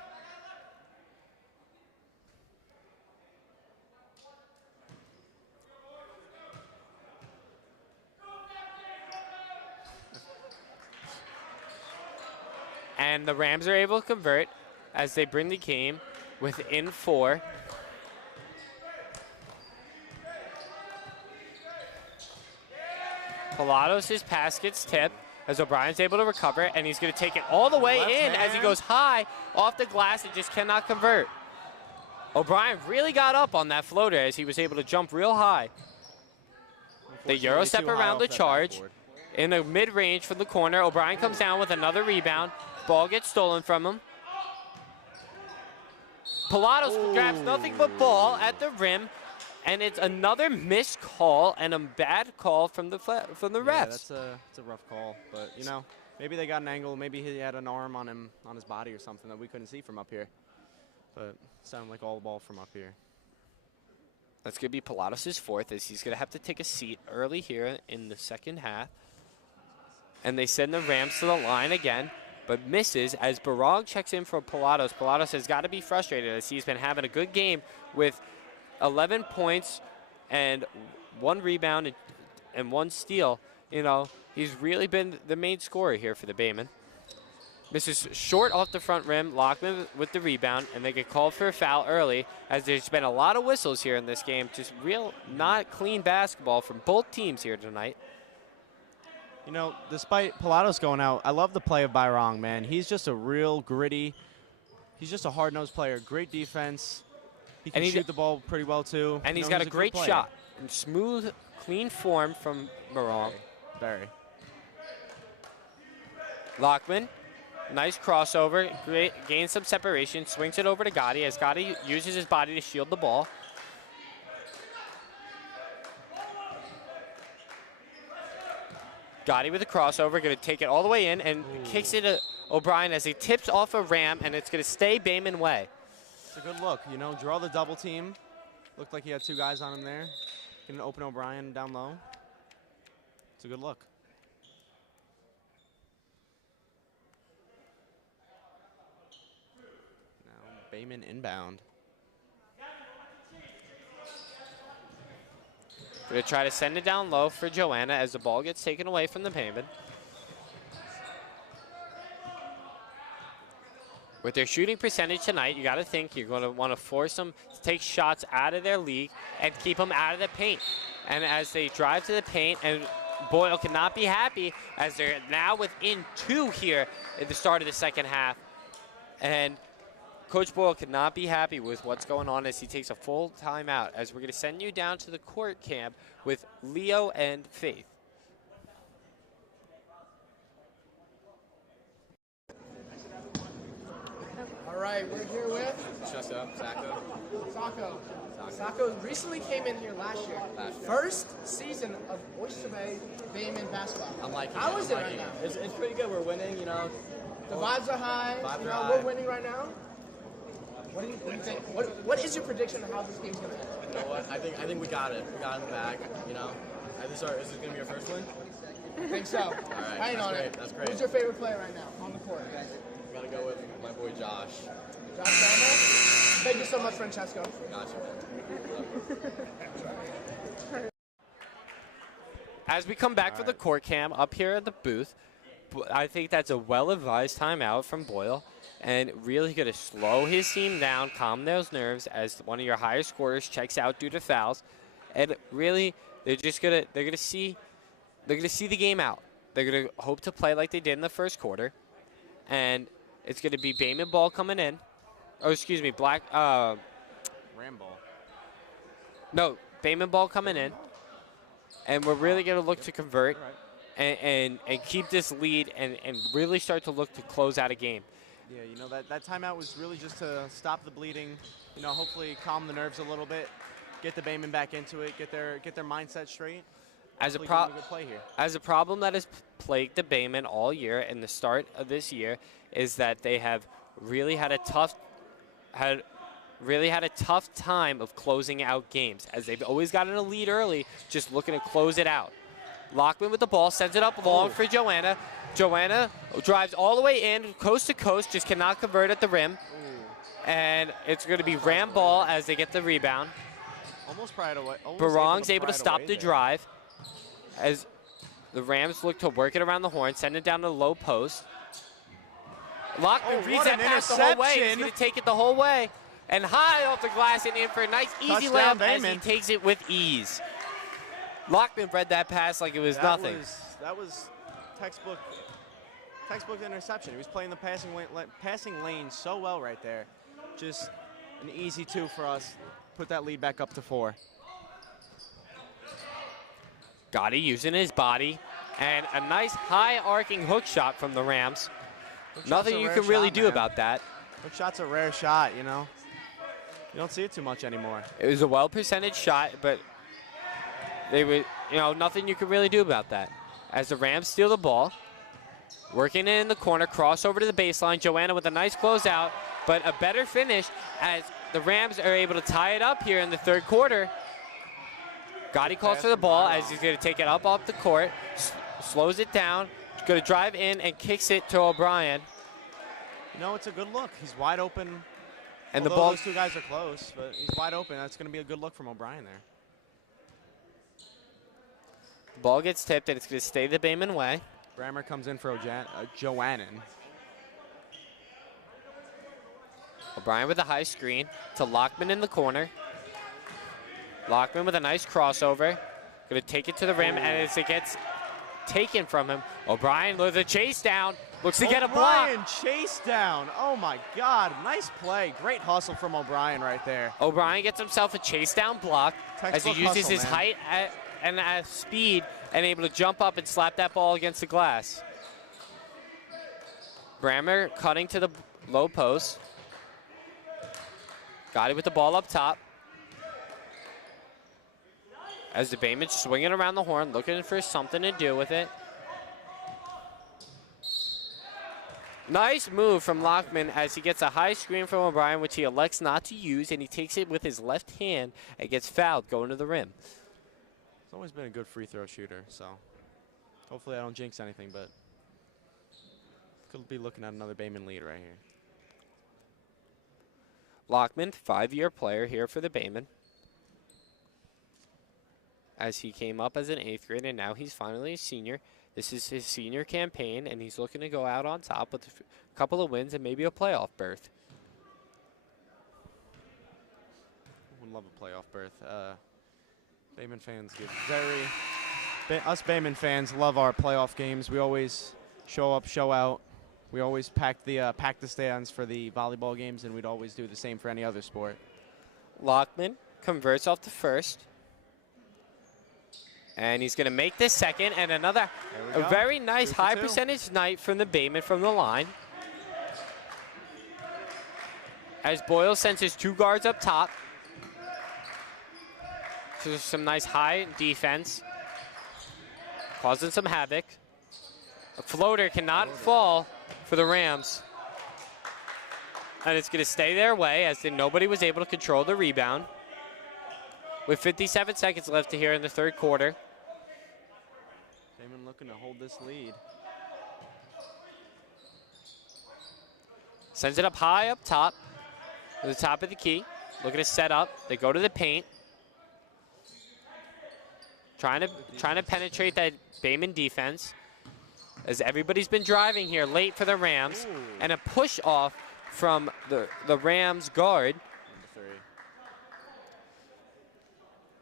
And the Rams are able to convert as they bring the game within 4. Pilatos' pass gets tipped as O'Brien's able to recover, and he's going to take it all the way in as he goes high off the glass and just cannot convert. O'Brien really got up on that floater as he was able to jump real high. The Euro step around the charge in the mid-range from the corner. O'Brien comes down with another rebound. Ball gets stolen from him. Pilatos grabs nothing but ball at the rim, and it's another missed call and a bad call from the refs. Yeah, that's a rough call, but you know, maybe they got an angle. Maybe he had an arm on him, on his body or something that we couldn't see from up here. But it sounded like all ball from up here. That's going to be Pilatos' 4th, as he's going to have to take a seat early here in the second half. And they send the Rams to the line again, but misses as Barag checks in for Pilatos. Pilatos has got to be frustrated as he's been having a good game with 11 points and 1 rebound and 1 steal. You know, he's really been the main scorer here for the Baymen. Misses short off the front rim. Lockman with the rebound, and they get called for a foul early as there's been a lot of whistles here in this game. Just real not clean basketball from both teams here tonight. You know, despite Pilatos going out, I love the play of Bayrong, man. He's just a real gritty, he's just a hard-nosed player. Great defense. He can shoot the ball pretty well, too. And he's got a great shot. And smooth, clean form from Barong. Very. Lockman, nice crossover. Great, gains some separation. Swings it over to Gotti as Gotti uses his body to shield the ball. Gotti with a crossover, going to take it all the way in and kicks it to O'Brien as he tips off a ram, and it's going to stay Bayman way. It's a good look, you know, draw the double team. Looked like he had 2 guys on him there. Going to open O'Brien down low. It's a good look. Now Bayman inbound. Going to try to send it down low for Joanna as the ball gets taken away from the Baymen. With their shooting percentage tonight, you got to think you're going to want to force them to take shots out of their league and keep them out of the paint. And as they drive to the paint, and Boyle cannot be happy as they're now within 2 here at the start of the second half. And Coach Boyle could not be happy with what's going on as he takes a full timeout, as we're going to send you down to the court camp with Leo and Faith. All right, we're here with Sacco recently came in here last year. First season of Oyster Bay Bayman basketball. I'm liking How it. is it right now? It's pretty good. We're winning, you know. The vibes are high. Vibes you are know, high. we're winning right now. What do you think? What is your prediction of how this game's gonna end? You know what? I think we got it. We got it in the bag. You know. Is this gonna be your first win? I think so. All right. Hang on it. That's great. Who's your favorite player right now on the court? We gotta go with my boy Josh. Josh Bama? Thank you so much, Francesco. Gotcha. As we come back for the court cam up here at the booth, I think that's a well-advised timeout from Boyle, and really going to slow his team down, calm those nerves as one of your higher scorers checks out due to fouls, and really they're gonna see the game out. They're gonna hope to play like they did in the first quarter, and it's gonna be Bayman ball coming in. Oh, excuse me, Ram ball. No, Bayman ball coming in. And we're really going to look to convert. and keep this lead and really start to look to close out a game. Yeah, you know, that timeout was really just to stop the bleeding, you know, hopefully calm the nerves a little bit, get the Baymen back into it, get their mindset straight. As a Hopefully do a good play here. As a problem that has plagued the Baymen all year and the start of this year is that they have really had a tough time of closing out games, as they've always gotten a lead early, just looking to close it out. Lockman with the ball, sends it up long for Joanna. Joanna drives all the way in, coast to coast, just cannot convert at the rim. And it's going to be Ram ball as they get the rebound. Almost pried away. Barong's able to stop the drive as the Rams look to work it around the horn, send it down to the low post. Lockman reads that pass the whole way. He's going to take it the whole way. And high off the glass and in for a nice easy layup as he takes it with ease. Lockman read that pass like it was nothing. That was textbook interception. He was playing the passing lane so well right there. Just an easy 2 for us. Put that lead back up to 4. Gotti using his body. And a nice high arcing hook shot from the Rams. Nothing you can really do about that. Hook shot's a rare shot, you know. You don't see it too much anymore. It was a well percentage shot, but they would, you know, nothing you can really do about that. As the Rams steal the ball, working it in the corner, cross over to the baseline. Joanna with a nice closeout, but a better finish as the Rams are able to tie it up here in the third quarter. Gotti calls for the ball as he's going to take it up off the court, slows it down, going to drive in and kicks it to O'Brien. You know, it's a good look. He's wide open. And although the ball, those 2 guys are close, but he's wide open. That's going to be a good look from O'Brien there. Ball gets tipped, and it's going to stay the Bayman way. Brammer comes in for Joannan. O'Brien with a high screen to Lockman in the corner. Lockman with a nice crossover. Going to take it to the rim, and as it gets taken from him, O'Brien with a chase down. Looks to get a block. O'Brien chase down. Oh, my God. Nice play. Great hustle from O'Brien right there. O'Brien gets himself a chase down block as he uses his height and speed and able to jump up and slap that ball against the glass. Brammer cutting to the low post. Got it with the ball up top. As the Bayman swinging around the horn, looking for something to do with it. Nice move from Lockman as he gets a high screen from O'Brien, which he elects not to use, and he takes it with his left hand and gets fouled going to the rim. He's always been a good free throw shooter, so hopefully I don't jinx anything, but could be looking at another Bayman lead right here. Lockman, 5-year player here for the Bayman, as he came up as an 8th grade and now he's finally a senior. This is his senior campaign, and he's looking to go out on top with a couple of wins and maybe a playoff berth. Would love a playoff berth. Bayman fans get us Bayman fans love our playoff games. We always show up, show out. We always pack the stands for the volleyball games, and we'd always do the same for any other sport. Lockman converts off the first. And he's going to make this second, and another very nice high percentage night from the Bayman from the line. As Boyle sends his 2 guards up top. So some nice high defense, causing some havoc. A floater cannot fall for the Rams. And it's going to stay their way as nobody was able to control the rebound. With 57 seconds left to here in the third quarter. Bayman looking to hold this lead. Sends it up high up top, to the top of the key. Looking to set up. They go to the paint. Trying to penetrate that Bayman defense. As everybody's been driving here late for the Rams. Ooh. And a push off from the Rams guard.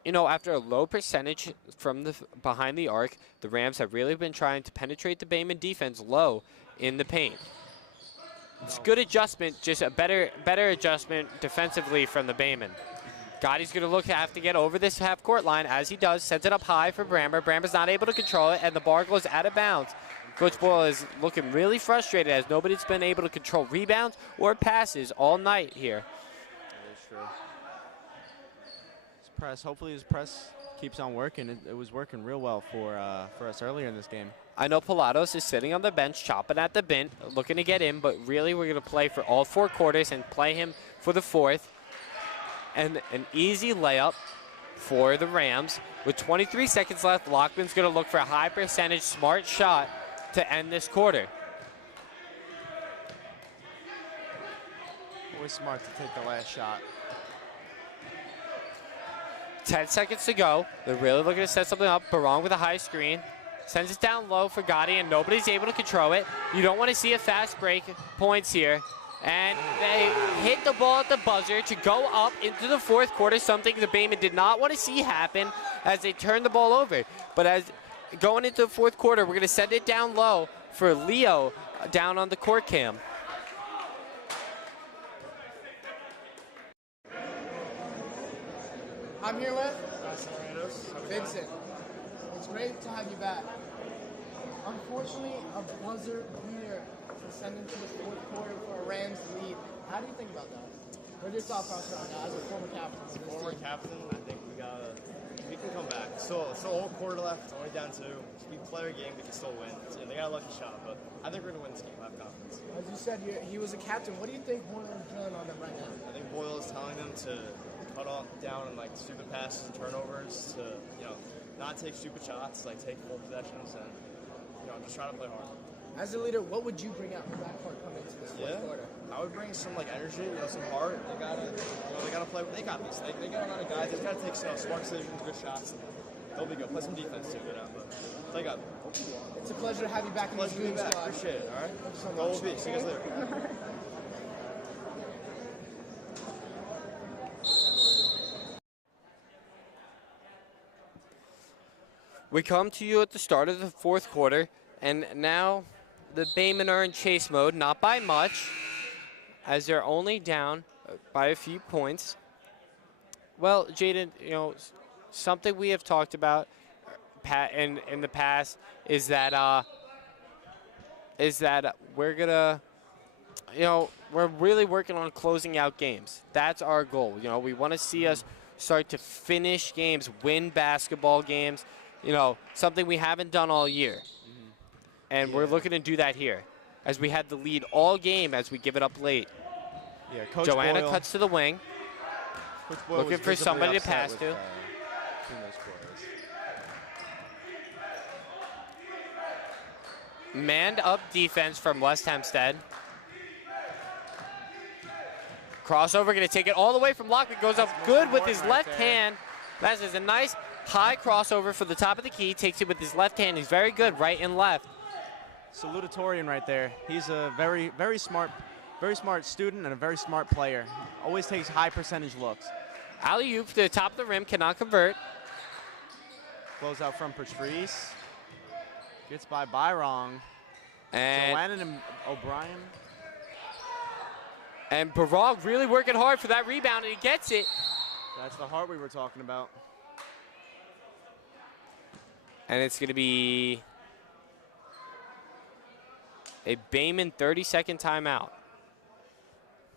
You know, after a low percentage from behind the arc, the Rams have really been trying to penetrate the Bayman defense low in the paint. It's good adjustment, just a better adjustment defensively from the Bayman. Gotti's going to have to get over this half-court line. As he does, sends it up high for Brammer. Brammer's not able to control it, and the ball goes out of bounds. Coach Boyle is looking really frustrated as nobody's been able to control rebounds or passes all night here. That is true. His press, hopefully his press keeps on working. It was working real well for us earlier in this game. I know Pilatos is sitting on the bench, chopping at the bit, looking to get in, but really we're going to play for all 4 quarters and play him for the 4th. And an easy layup for the Rams. With 23 seconds left, Lockman's going to look for a high percentage smart shot to end this quarter. Always smart to take the last shot. 10 seconds to go. They're really looking to set something up. Barong with a high screen. Sends it down low for Gotti, and nobody's able to control it. You don't want to see a fast break points here. And they hit the ball at the buzzer to go up into the 4th quarter, something the Bayman did not want to see happen as they turned the ball over. But as going into the 4th quarter, we're going to send it down low for Leo down on the court cam. I'm here with Vincent. It's great to have you back. Unfortunately, a buzzer beater to send into the 4th quarter for a Rams lead. How do you think about that? What's your thought process on that as a former captain? As a former captain, I think we can come back. So a whole quarter left, only down 2. We play our game, we can still win. And they got a lucky shot, but I think we're going to win this game. I have confidence. As you said, he was a captain. What do you think Boyle is drilling on them right now? I think Boyle is telling them to cut off down on like stupid passes and turnovers, to not take stupid shots, like take full possessions, and just try to play hard. As a leader, what would you bring out from that court coming into this 4th quarter? I would bring some energy, some heart. They gotta play. They got this. They got a lot of guys. They gotta take smart decisions, good shots. They'll be good. Play some defense too, but they got it. It's a pleasure to have you back in the Green Squad. Appreciate it. All right. Go Wolves. See you guys later. We come to you at the start of the 4th quarter, and now the Baymen are in chase mode, not by much, as they're only down by a few points. Well, Jaden, something we have talked about in the past is that we're gonna, we're really working on closing out games. That's our goal. We want to see us start to finish games, win basketball games. Something we haven't done all year. And we're looking to do that here, as we had the lead all game as we give it up late. Yeah, Coach Joanna Boyle, cuts to the wing, looking for somebody to pass to. Manned up defense from West Hempstead. Crossover, going to take it all the way from Lockman. Goes up good with his left hand. That is a nice high crossover for the top of the key. Takes it with his left hand. He's very good right and left. Salutatorian right there. He's a very smart student and a very smart player. Always takes high percentage looks. Alley-oop to the top of the rim, cannot convert. Close out from Patrice. Gets by Byrong. And Joanna and O'Brien. And Barog really working hard for that rebound, and he gets it. That's the heart we were talking about. And it's going to be a Bayman 30-second timeout.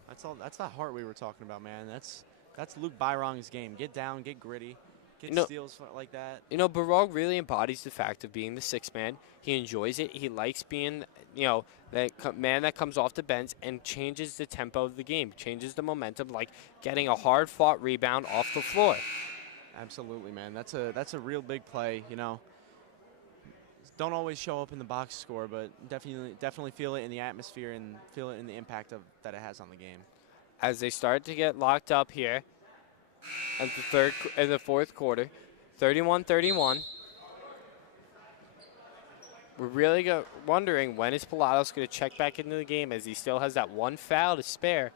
That's the heart we were talking about, man. That's Luke Byrong's game. Get down, get gritty, get steals like that. Barog really embodies the fact of being the 6th man. He enjoys it. He likes being, that man that comes off the bench and changes the tempo of the game, changes the momentum, like getting a hard-fought rebound off the floor. Absolutely, man. That's a real big play. Don't always show up in the box score, but definitely feel it in the atmosphere and feel it in the impact that it has on the game. As they start to get locked up here at the 4th quarter, 31-31. We're really wondering when is Pilatos going to check back into the game, as he still has that one foul to spare.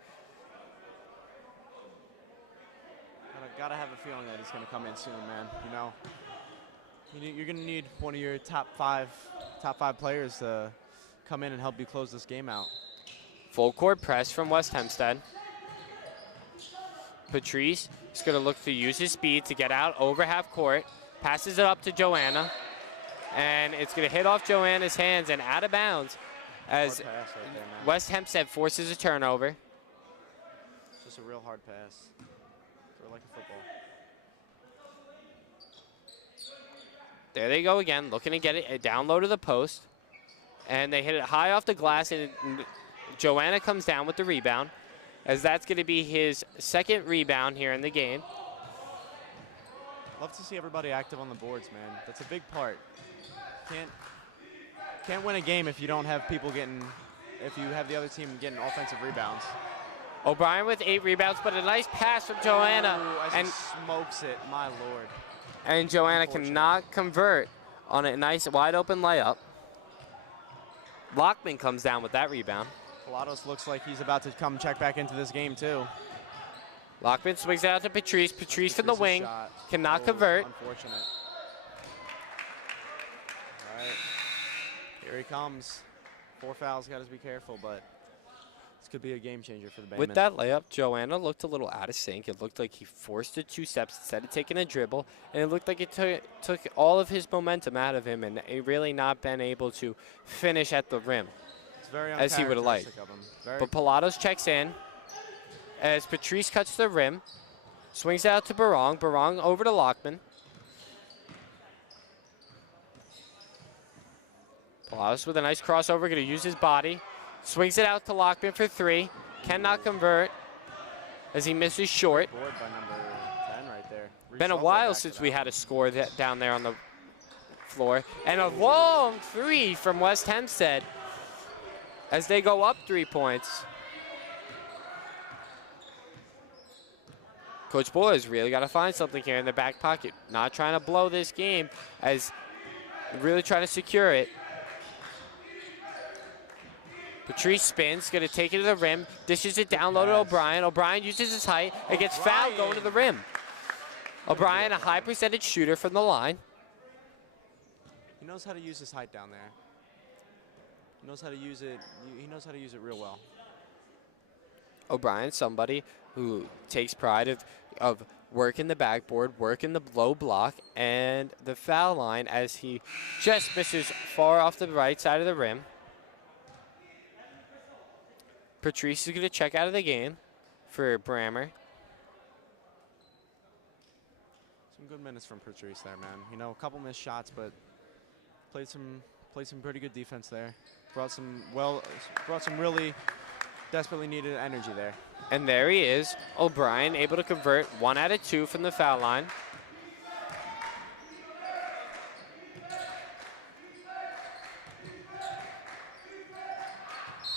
Gotta have a feeling that he's going to come in soon, man. You're going to need one of your top five players to come in and help you close this game out. Full court press from West Hempstead. Patrice is going to look to use his speed to get out over half court. Passes it up to Joanna. And it's going to hit off Joanna's hands and out of bounds as West Hempstead forces a turnover. Just a real hard pass. Throw like a football. There they go again, looking to get it down low to the post. And they hit it high off the glass, and Joanna comes down with the rebound, as that's going to be his second rebound here in the game. Love to see everybody active on the boards, man. That's a big part. Can't win a game if you don't have people getting, if you have the other team getting offensive rebounds. O'Brien with 8 rebounds, but a nice pass from Joanna. Ooh, and smokes it, my lord. And Joanna cannot convert on a nice wide open layup. Lockman comes down with that rebound. Pilatos looks like he's about to come check back into this game too. Lockman swings it out to Patrice. Patrice from the wing, cannot convert. Unfortunate. All right, here he comes. 4 fouls, got to be careful, but this could be a game changer for the Baymen. With that layup, Joanna looked a little out of sync. It looked like he forced the 2 steps instead of taking a dribble, and it looked like it took all of his momentum out of him, and he really not been able to finish at the rim very as he would have liked. But Pilatos checks in as Patrice cuts the rim, swings out to Barong. Barong over to Lockman. Pilatos with a nice crossover, going to use his body. Swings it out to Lockman for 3. Cannot convert as he misses short. Board by number 10 right there. Been a while since we had a score down there on the floor. And a long 3 from West Hempstead as they go up 3 points. Coach Boyle has really got to find something here in the back pocket. Not trying to blow this game, as really trying to secure it. Patrice spins, going to take it to the rim, dishes it down low to O'Brien. O'Brien uses his height and gets fouled going to the rim. O'Brien, a high percentage shooter from the line. He knows how to use his height down there. He knows how to use it. He knows how to use it real well. O'Brien, somebody who takes pride of working the backboard, working the low block, and the foul line as he just misses far off the right side of the rim. Patrice is going to check out of the game for Brammer. Some good minutes from Patrice there, man. You know, a couple missed shots, but played some pretty good defense there. Brought some really desperately needed energy there. And there he is, O'Brien, able to convert 1 out of 2 from the foul line.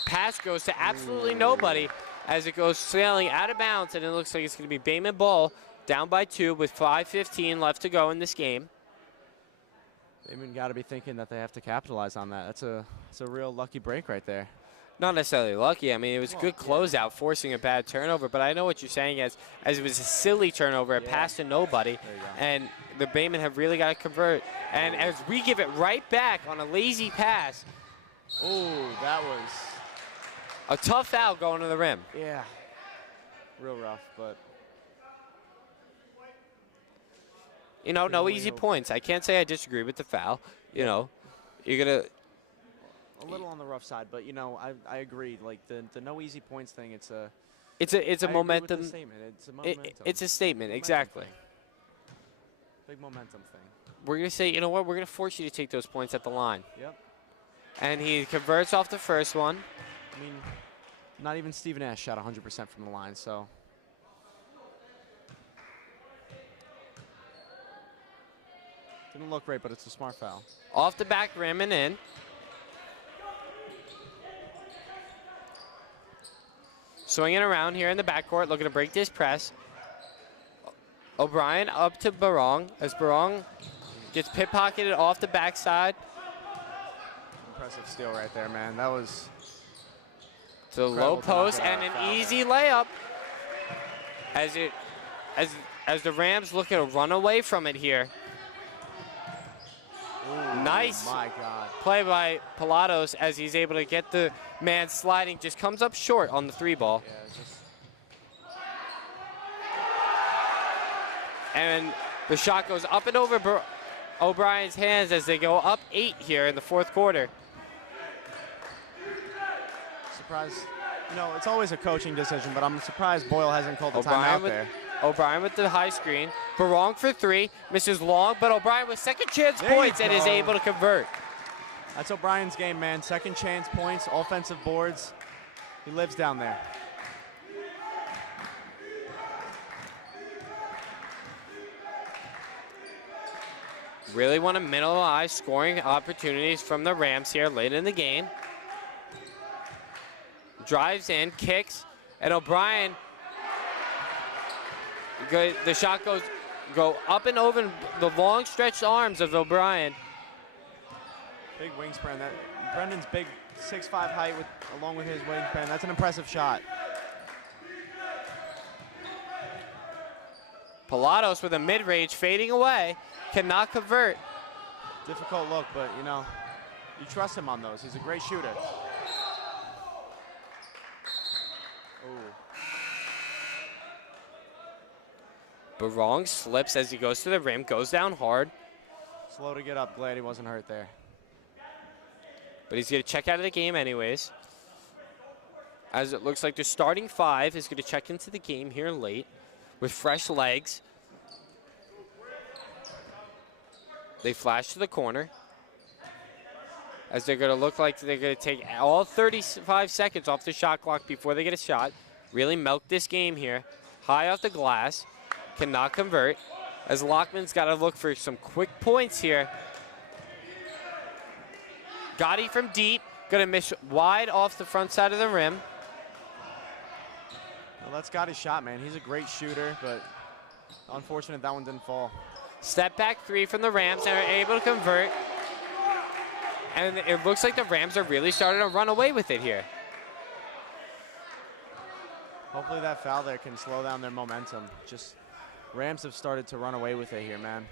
Pass goes to absolutely nobody as it goes sailing out of bounds, and it looks like it's going to be Bayman ball, down by 2 with 5:15 left to go in this game. Bayman got to be thinking that they have to capitalize on that. It's a real lucky break right there. Not necessarily lucky. I mean, it was a good closeout, forcing a bad turnover. But I know what you're saying as it was a silly turnover, a pass to nobody. And the Baymen have really got to convert. And as we give it right back on a lazy pass. Oh, that was a tough foul going to the rim. Yeah, real rough, but. You know, no easy points. I can't say I disagree with the foul. You know, you're going to. A little on the rough side, but you know, I agree. Like the no easy points thing, it's a momentum. It's a momentum. It's a statement, exactly. Big momentum thing. We're gonna say, you know what? We're gonna force you to take those points at the line. Yep. And he converts off the first one. I mean, not even Stephen Ash shot 100% from the line, so. Didn't look great, but it's a smart foul. Off the back rim and in. Swinging around here in the backcourt, looking to break this press. O'Brien up to Barong as Barong gets pit-pocketed off the backside. Impressive steal right there, man. That was to the low post and an easy layup as the Rams look at a run away from it here. Ooh, nice my God. Play by Pilatos as he's able to get the man sliding. Just comes up short on the 3 ball. Yeah, And the shot goes up and over O'Brien's hands as they go up 8 here in the fourth quarter. Surprised. You know, it's always a coaching decision, but I'm surprised Boyle hasn't called the timeout there. O'Brien with the high screen. Barong for 3. Misses long, but O'Brien with second chance points and is able to convert. That's O'Brien's game, man. Second chance points, offensive boards. He lives down there. Really want to minimize scoring opportunities from the Rams here late in the game. Drives in, kicks, and O'Brien, the shot go up and over the long stretched arms of O'Brien. Big wingspan. Brendan's big 6'5" height along with his wingspan. That's an impressive shot. Pilatos with a mid-range fading away, cannot convert. Difficult look, but you know, you trust him on those. He's a great shooter. Barong slips as he goes to the rim, goes down hard. Slow to get up. Glad he wasn't hurt there. But he's going to check out of the game anyways. As it looks like the starting 5 is going to check into the game here late with fresh legs. They flash to the corner. As they're going to look like they're going to take all 35 seconds off the shot clock before they get a shot. Really milk this game here. High off the glass. Cannot convert. As Lockman's got to look for some quick points here. Gotti from deep. Going to miss wide off the front side of the rim. Well, that's Gotti's shot, man. He's a great shooter, but unfortunate that one didn't fall. Step back 3 from the Rams and are able to convert. And it looks like the Rams are really starting to run away with it here. Hopefully that foul there can slow down their momentum. Just Rams have started to run away with it here, man.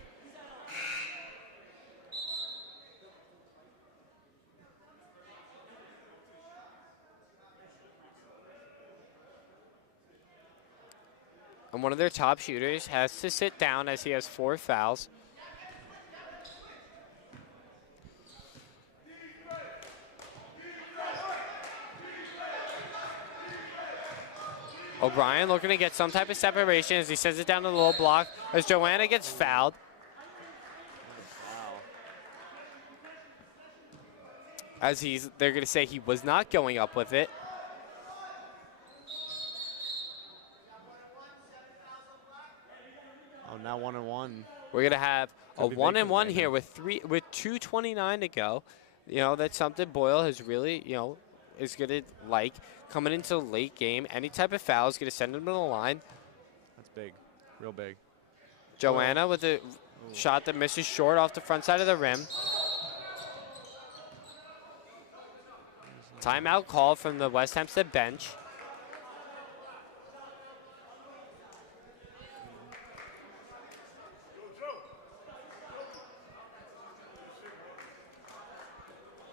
And one of their top shooters has to sit down as he has 4 fouls. O'Brien looking to get some type of separation as he sends it down to the low block as Joanna gets fouled. As they're going to say he was not going up with it. Oh, now 1-and-1. We're going to have a 1-and-1 here with 2:29 to go. You know, that's something Boyle has really, you know, is going to like coming into the late game. Any type of foul is going to send him to the line. That's big, real big. Joanna with a shot that misses short off the front side of the rim. Timeout call from the West Hempstead bench.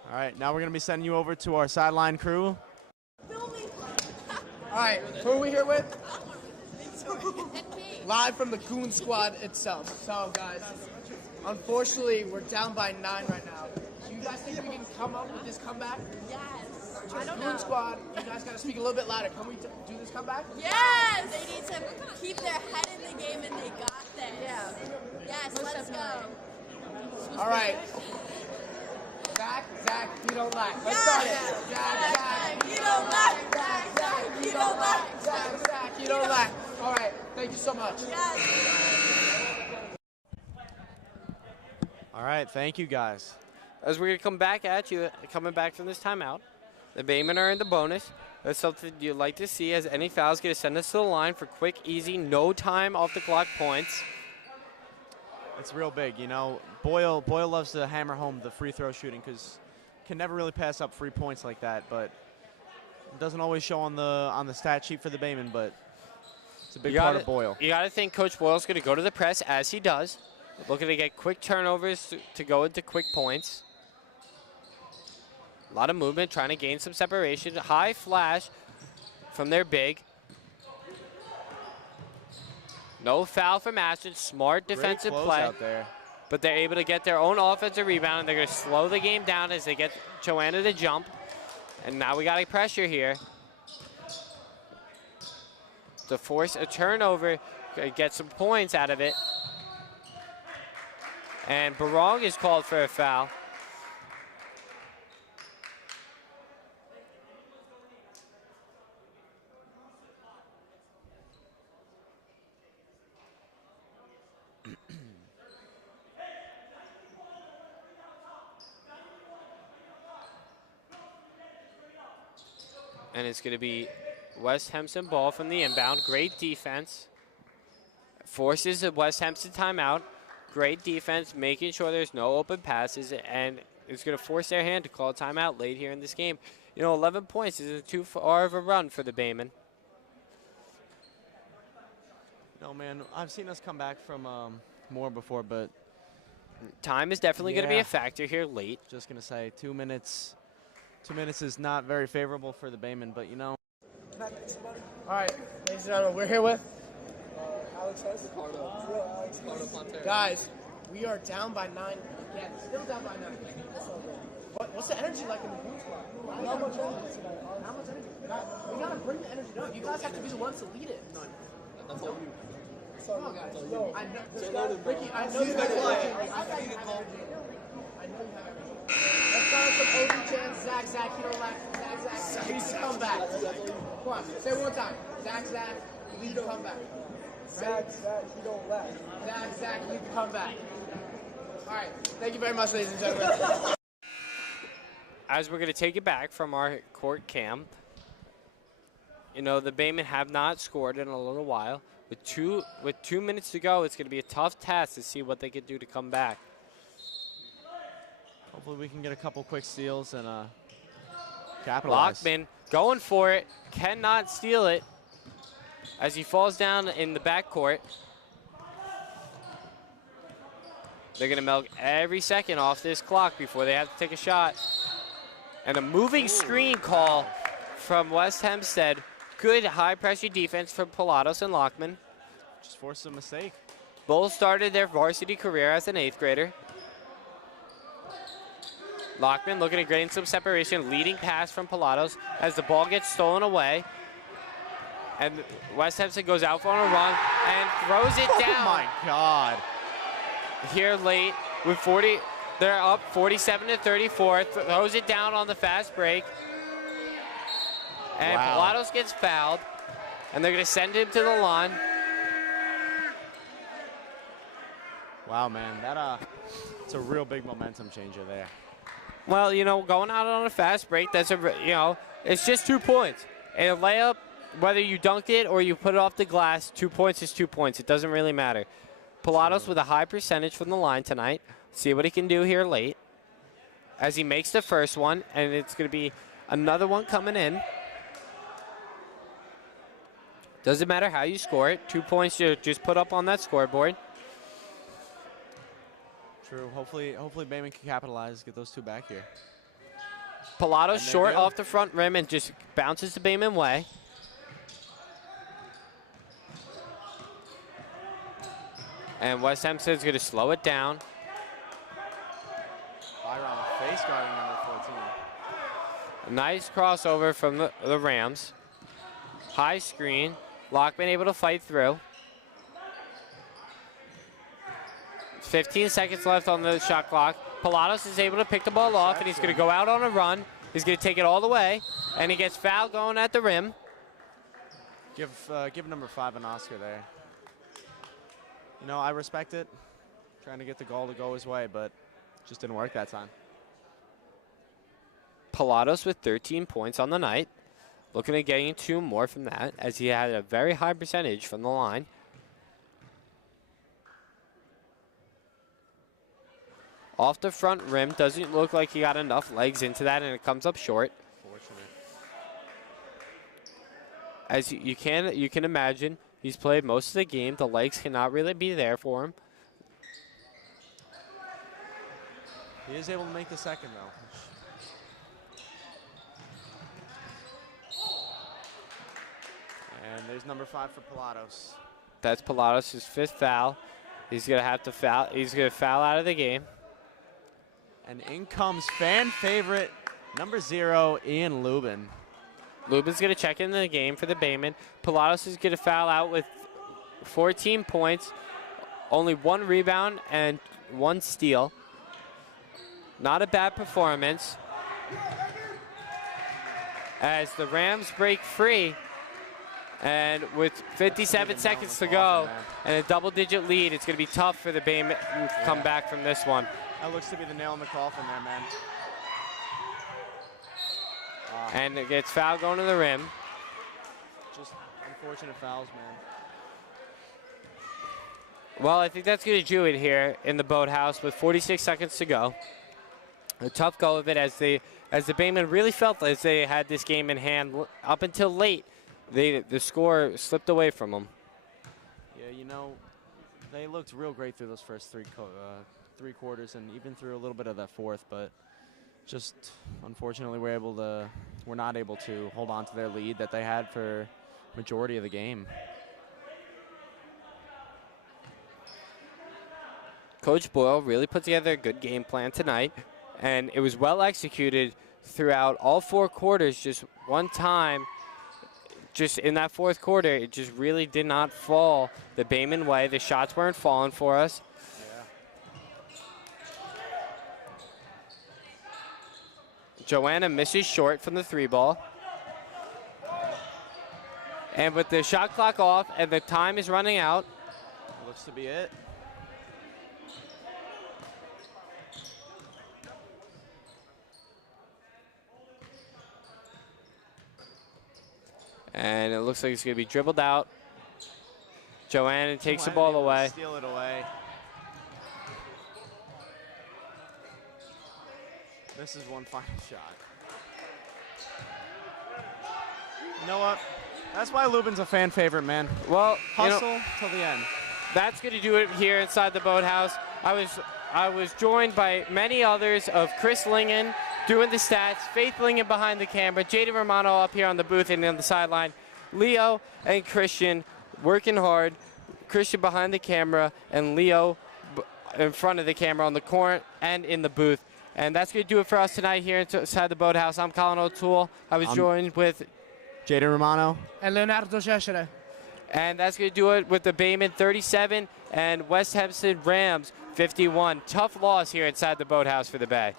All right, now we're going to be sending you over to our sideline crew. All right, who are we here with? Live from the Goon Squad itself. So, guys, unfortunately, we're down by 9 right now. Do you guys think we can come up with this comeback? Yes. I don't know. Goon Squad, you guys got to speak a little bit louder. Can we do this comeback? Yes. They need to keep their head in the game, and they got this. Yeah. Yes. Let's go. All right. Zach, you don't lie. Let's start it. Zach, you don't lie. Zach, you don't lie. Zach, you don't lie. All right, thank you so much. All right, thank you, guys. As we're going to come back at you, coming back from this timeout, the Baymen are in the bonus. That's something you'd like to see, as any fouls going to send us to the line for quick, easy, no time off the clock points. It's real big, you know. Boyle loves to hammer home the free throw shooting because can never really pass up free points like that, but it doesn't always show on the stat sheet for the Baymen, but it's a big part of Boyle. You got to think Coach Boyle's going to go to the press, as he does, looking to get quick turnovers to go into quick points. A lot of movement, trying to gain some separation. High flash from their big. No foul from Ashton. Smart defensive Great close play. out there. But they're able to get their own offensive rebound, and they're going to slow the game down as they get Joanna to jump. And now we got a pressure here to force a turnover, get some points out of it. And Barong is called for a foul. And it's going to be West Hempstead ball from the inbound. Great defense. Forces a West Hempstead timeout. Great defense, making sure there's no open passes, and it's going to force their hand to call a timeout late here in this game. You know, 11 points isn't too far of a run for the Baymen. No, man, I've seen us come back from more before, but time is definitely going to be Yeah. a factor here late. Just going to say 2 minutes. 2 minutes is not very favorable for the Baymen, but you know. All right, ladies and gentlemen, we're here with guys. We are down by 9. Yeah, still down by 9. What's the energy like in the booth? How much energy tonight? How much energy? We gotta bring the energy down. You guys have to be the ones to lead it. That's all you. Come on, guys. No, I know. Ricky, I know you have energy. I know you have energy. Let's start with some OG chants. Zach, you don't like Zach. Lead the comeback. Come on, say it one time. Zach, lead the comeback. Zach, you don't laugh. Zach, lead the comeback. All right, thank you very much, ladies and gentlemen. As we're going to take it back from our court cam, you know, the Baymen have not scored in a little while. With 2 minutes to go, it's going to be a tough task to see what they can do to come back. Hopefully we can get a couple quick steals and capitalize. Lockman going for it, cannot steal it as he falls down in the backcourt. They're going to milk every second off this clock before they have to take a shot. And a moving screen call from West Hempstead. Good high-pressure defense from Pilatos and Lockman. Just forced a mistake. Both started their varsity career as an 8th grader. Lockman looking to gain some separation, leading pass from Pilatos as the ball gets stolen away. And West Hempstead goes out on a run and throws it down. Oh my God. Here late with 40, they're up 47-34, throws it down on the fast break. And Wow. Pilatos gets fouled, and they're going to send him to the line. Wow, man, it's a real big momentum changer there. Well, you know, going out on a fast break, it's just 2 points. And a layup, whether you dunk it or you put it off the glass, 2 points is 2 points. It doesn't really matter. Pilatos with a high percentage from the line tonight. See what he can do here late as he makes the first one, and it's going to be another one coming in. Doesn't matter how you score it. 2 points you just put up on that scoreboard. True. Hopefully Bayman can capitalize, get those 2 back here. Pilatos short go. off the front rim and just bounces the Bayman way. And West Hempstead's going to slow it down. Byron face guarding number 14. A nice crossover from the Rams. High screen. Lockman able to fight through. 15 seconds left on the shot clock. Pilatos is able to pick the ball off, and he's going to go out on a run. He's going to take it all the way, and he gets fouled going at the rim. Give number 5 an Oscar there. You know, I respect it. Trying to get the goal to go his way, but just didn't work that time. Pilatos with 13 points on the night. Looking at getting 2 more from that, as he had a very high percentage from the line. Off the front rim, doesn't look like he got enough legs into that, and it comes up short. Fortunate. As you can imagine, he's played most of the game. The legs cannot really be there for him. He is able to make the second, though. And there's number 5 for Pilatos. That's Pilatos' 5th foul. He's going to have to foul. He's going to foul out of the game. And in comes fan favorite, number 0, Ian Lubin. Lubin's going to check into the game for the Bayman. Pilatos is going to foul out with 14 points, only 1 rebound and 1 steal. Not a bad performance. As the Rams break free, and with 57 seconds to go and a double-digit lead, it's going to be tough for the Bayman to come back from this one. That looks to be the nail in the coffin there, man. And it gets foul going to the rim. Just unfortunate fouls, man. Well, I think that's going to do it here in the Boathouse with 46 seconds to go. A tough go of it as the Bayman really felt as they had this game in hand up until late. The score slipped away from them. Yeah, you know, they looked real great through those first three quarters and even through a little bit of that fourth, but just unfortunately we're not able to hold on to their lead that they had for majority of the game. Coach Boyle really put together a good game plan tonight, and it was well executed throughout all 4 quarters. Just one time, just in that 4th quarter, it just really did not fall the Bayman way. The shots weren't falling for us. Joanna misses short from the 3-ball. And with the shot clock off and the time is running out. Looks to be it. And it looks like it's going to be dribbled out. Joanna takes the ball away. Steal it away. This is one final shot. You know what? That's why Lubin's a fan favorite, man. Well, hustle till the end. That's going to do it here inside the Boathouse. I was joined by many others of Chris Lingen doing the stats, Faith Lingen behind the camera, Jaden Romano up here on the booth and on the sideline, Leo and Christian working hard, Christian behind the camera, and Leo in front of the camera on the court and in the booth. And that's going to do it for us tonight here inside the Boathouse. I'm Colin O'Toole. I was joined with Jaden Romano and Leonardo Cesare. And that's going to do it with the Bayman 37 and West Hempstead Rams 51. Tough loss here inside the Boathouse for the Bay.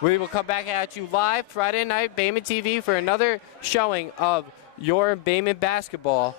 We will come back at you live Friday night, Bayman TV, for another showing of your Bayman basketball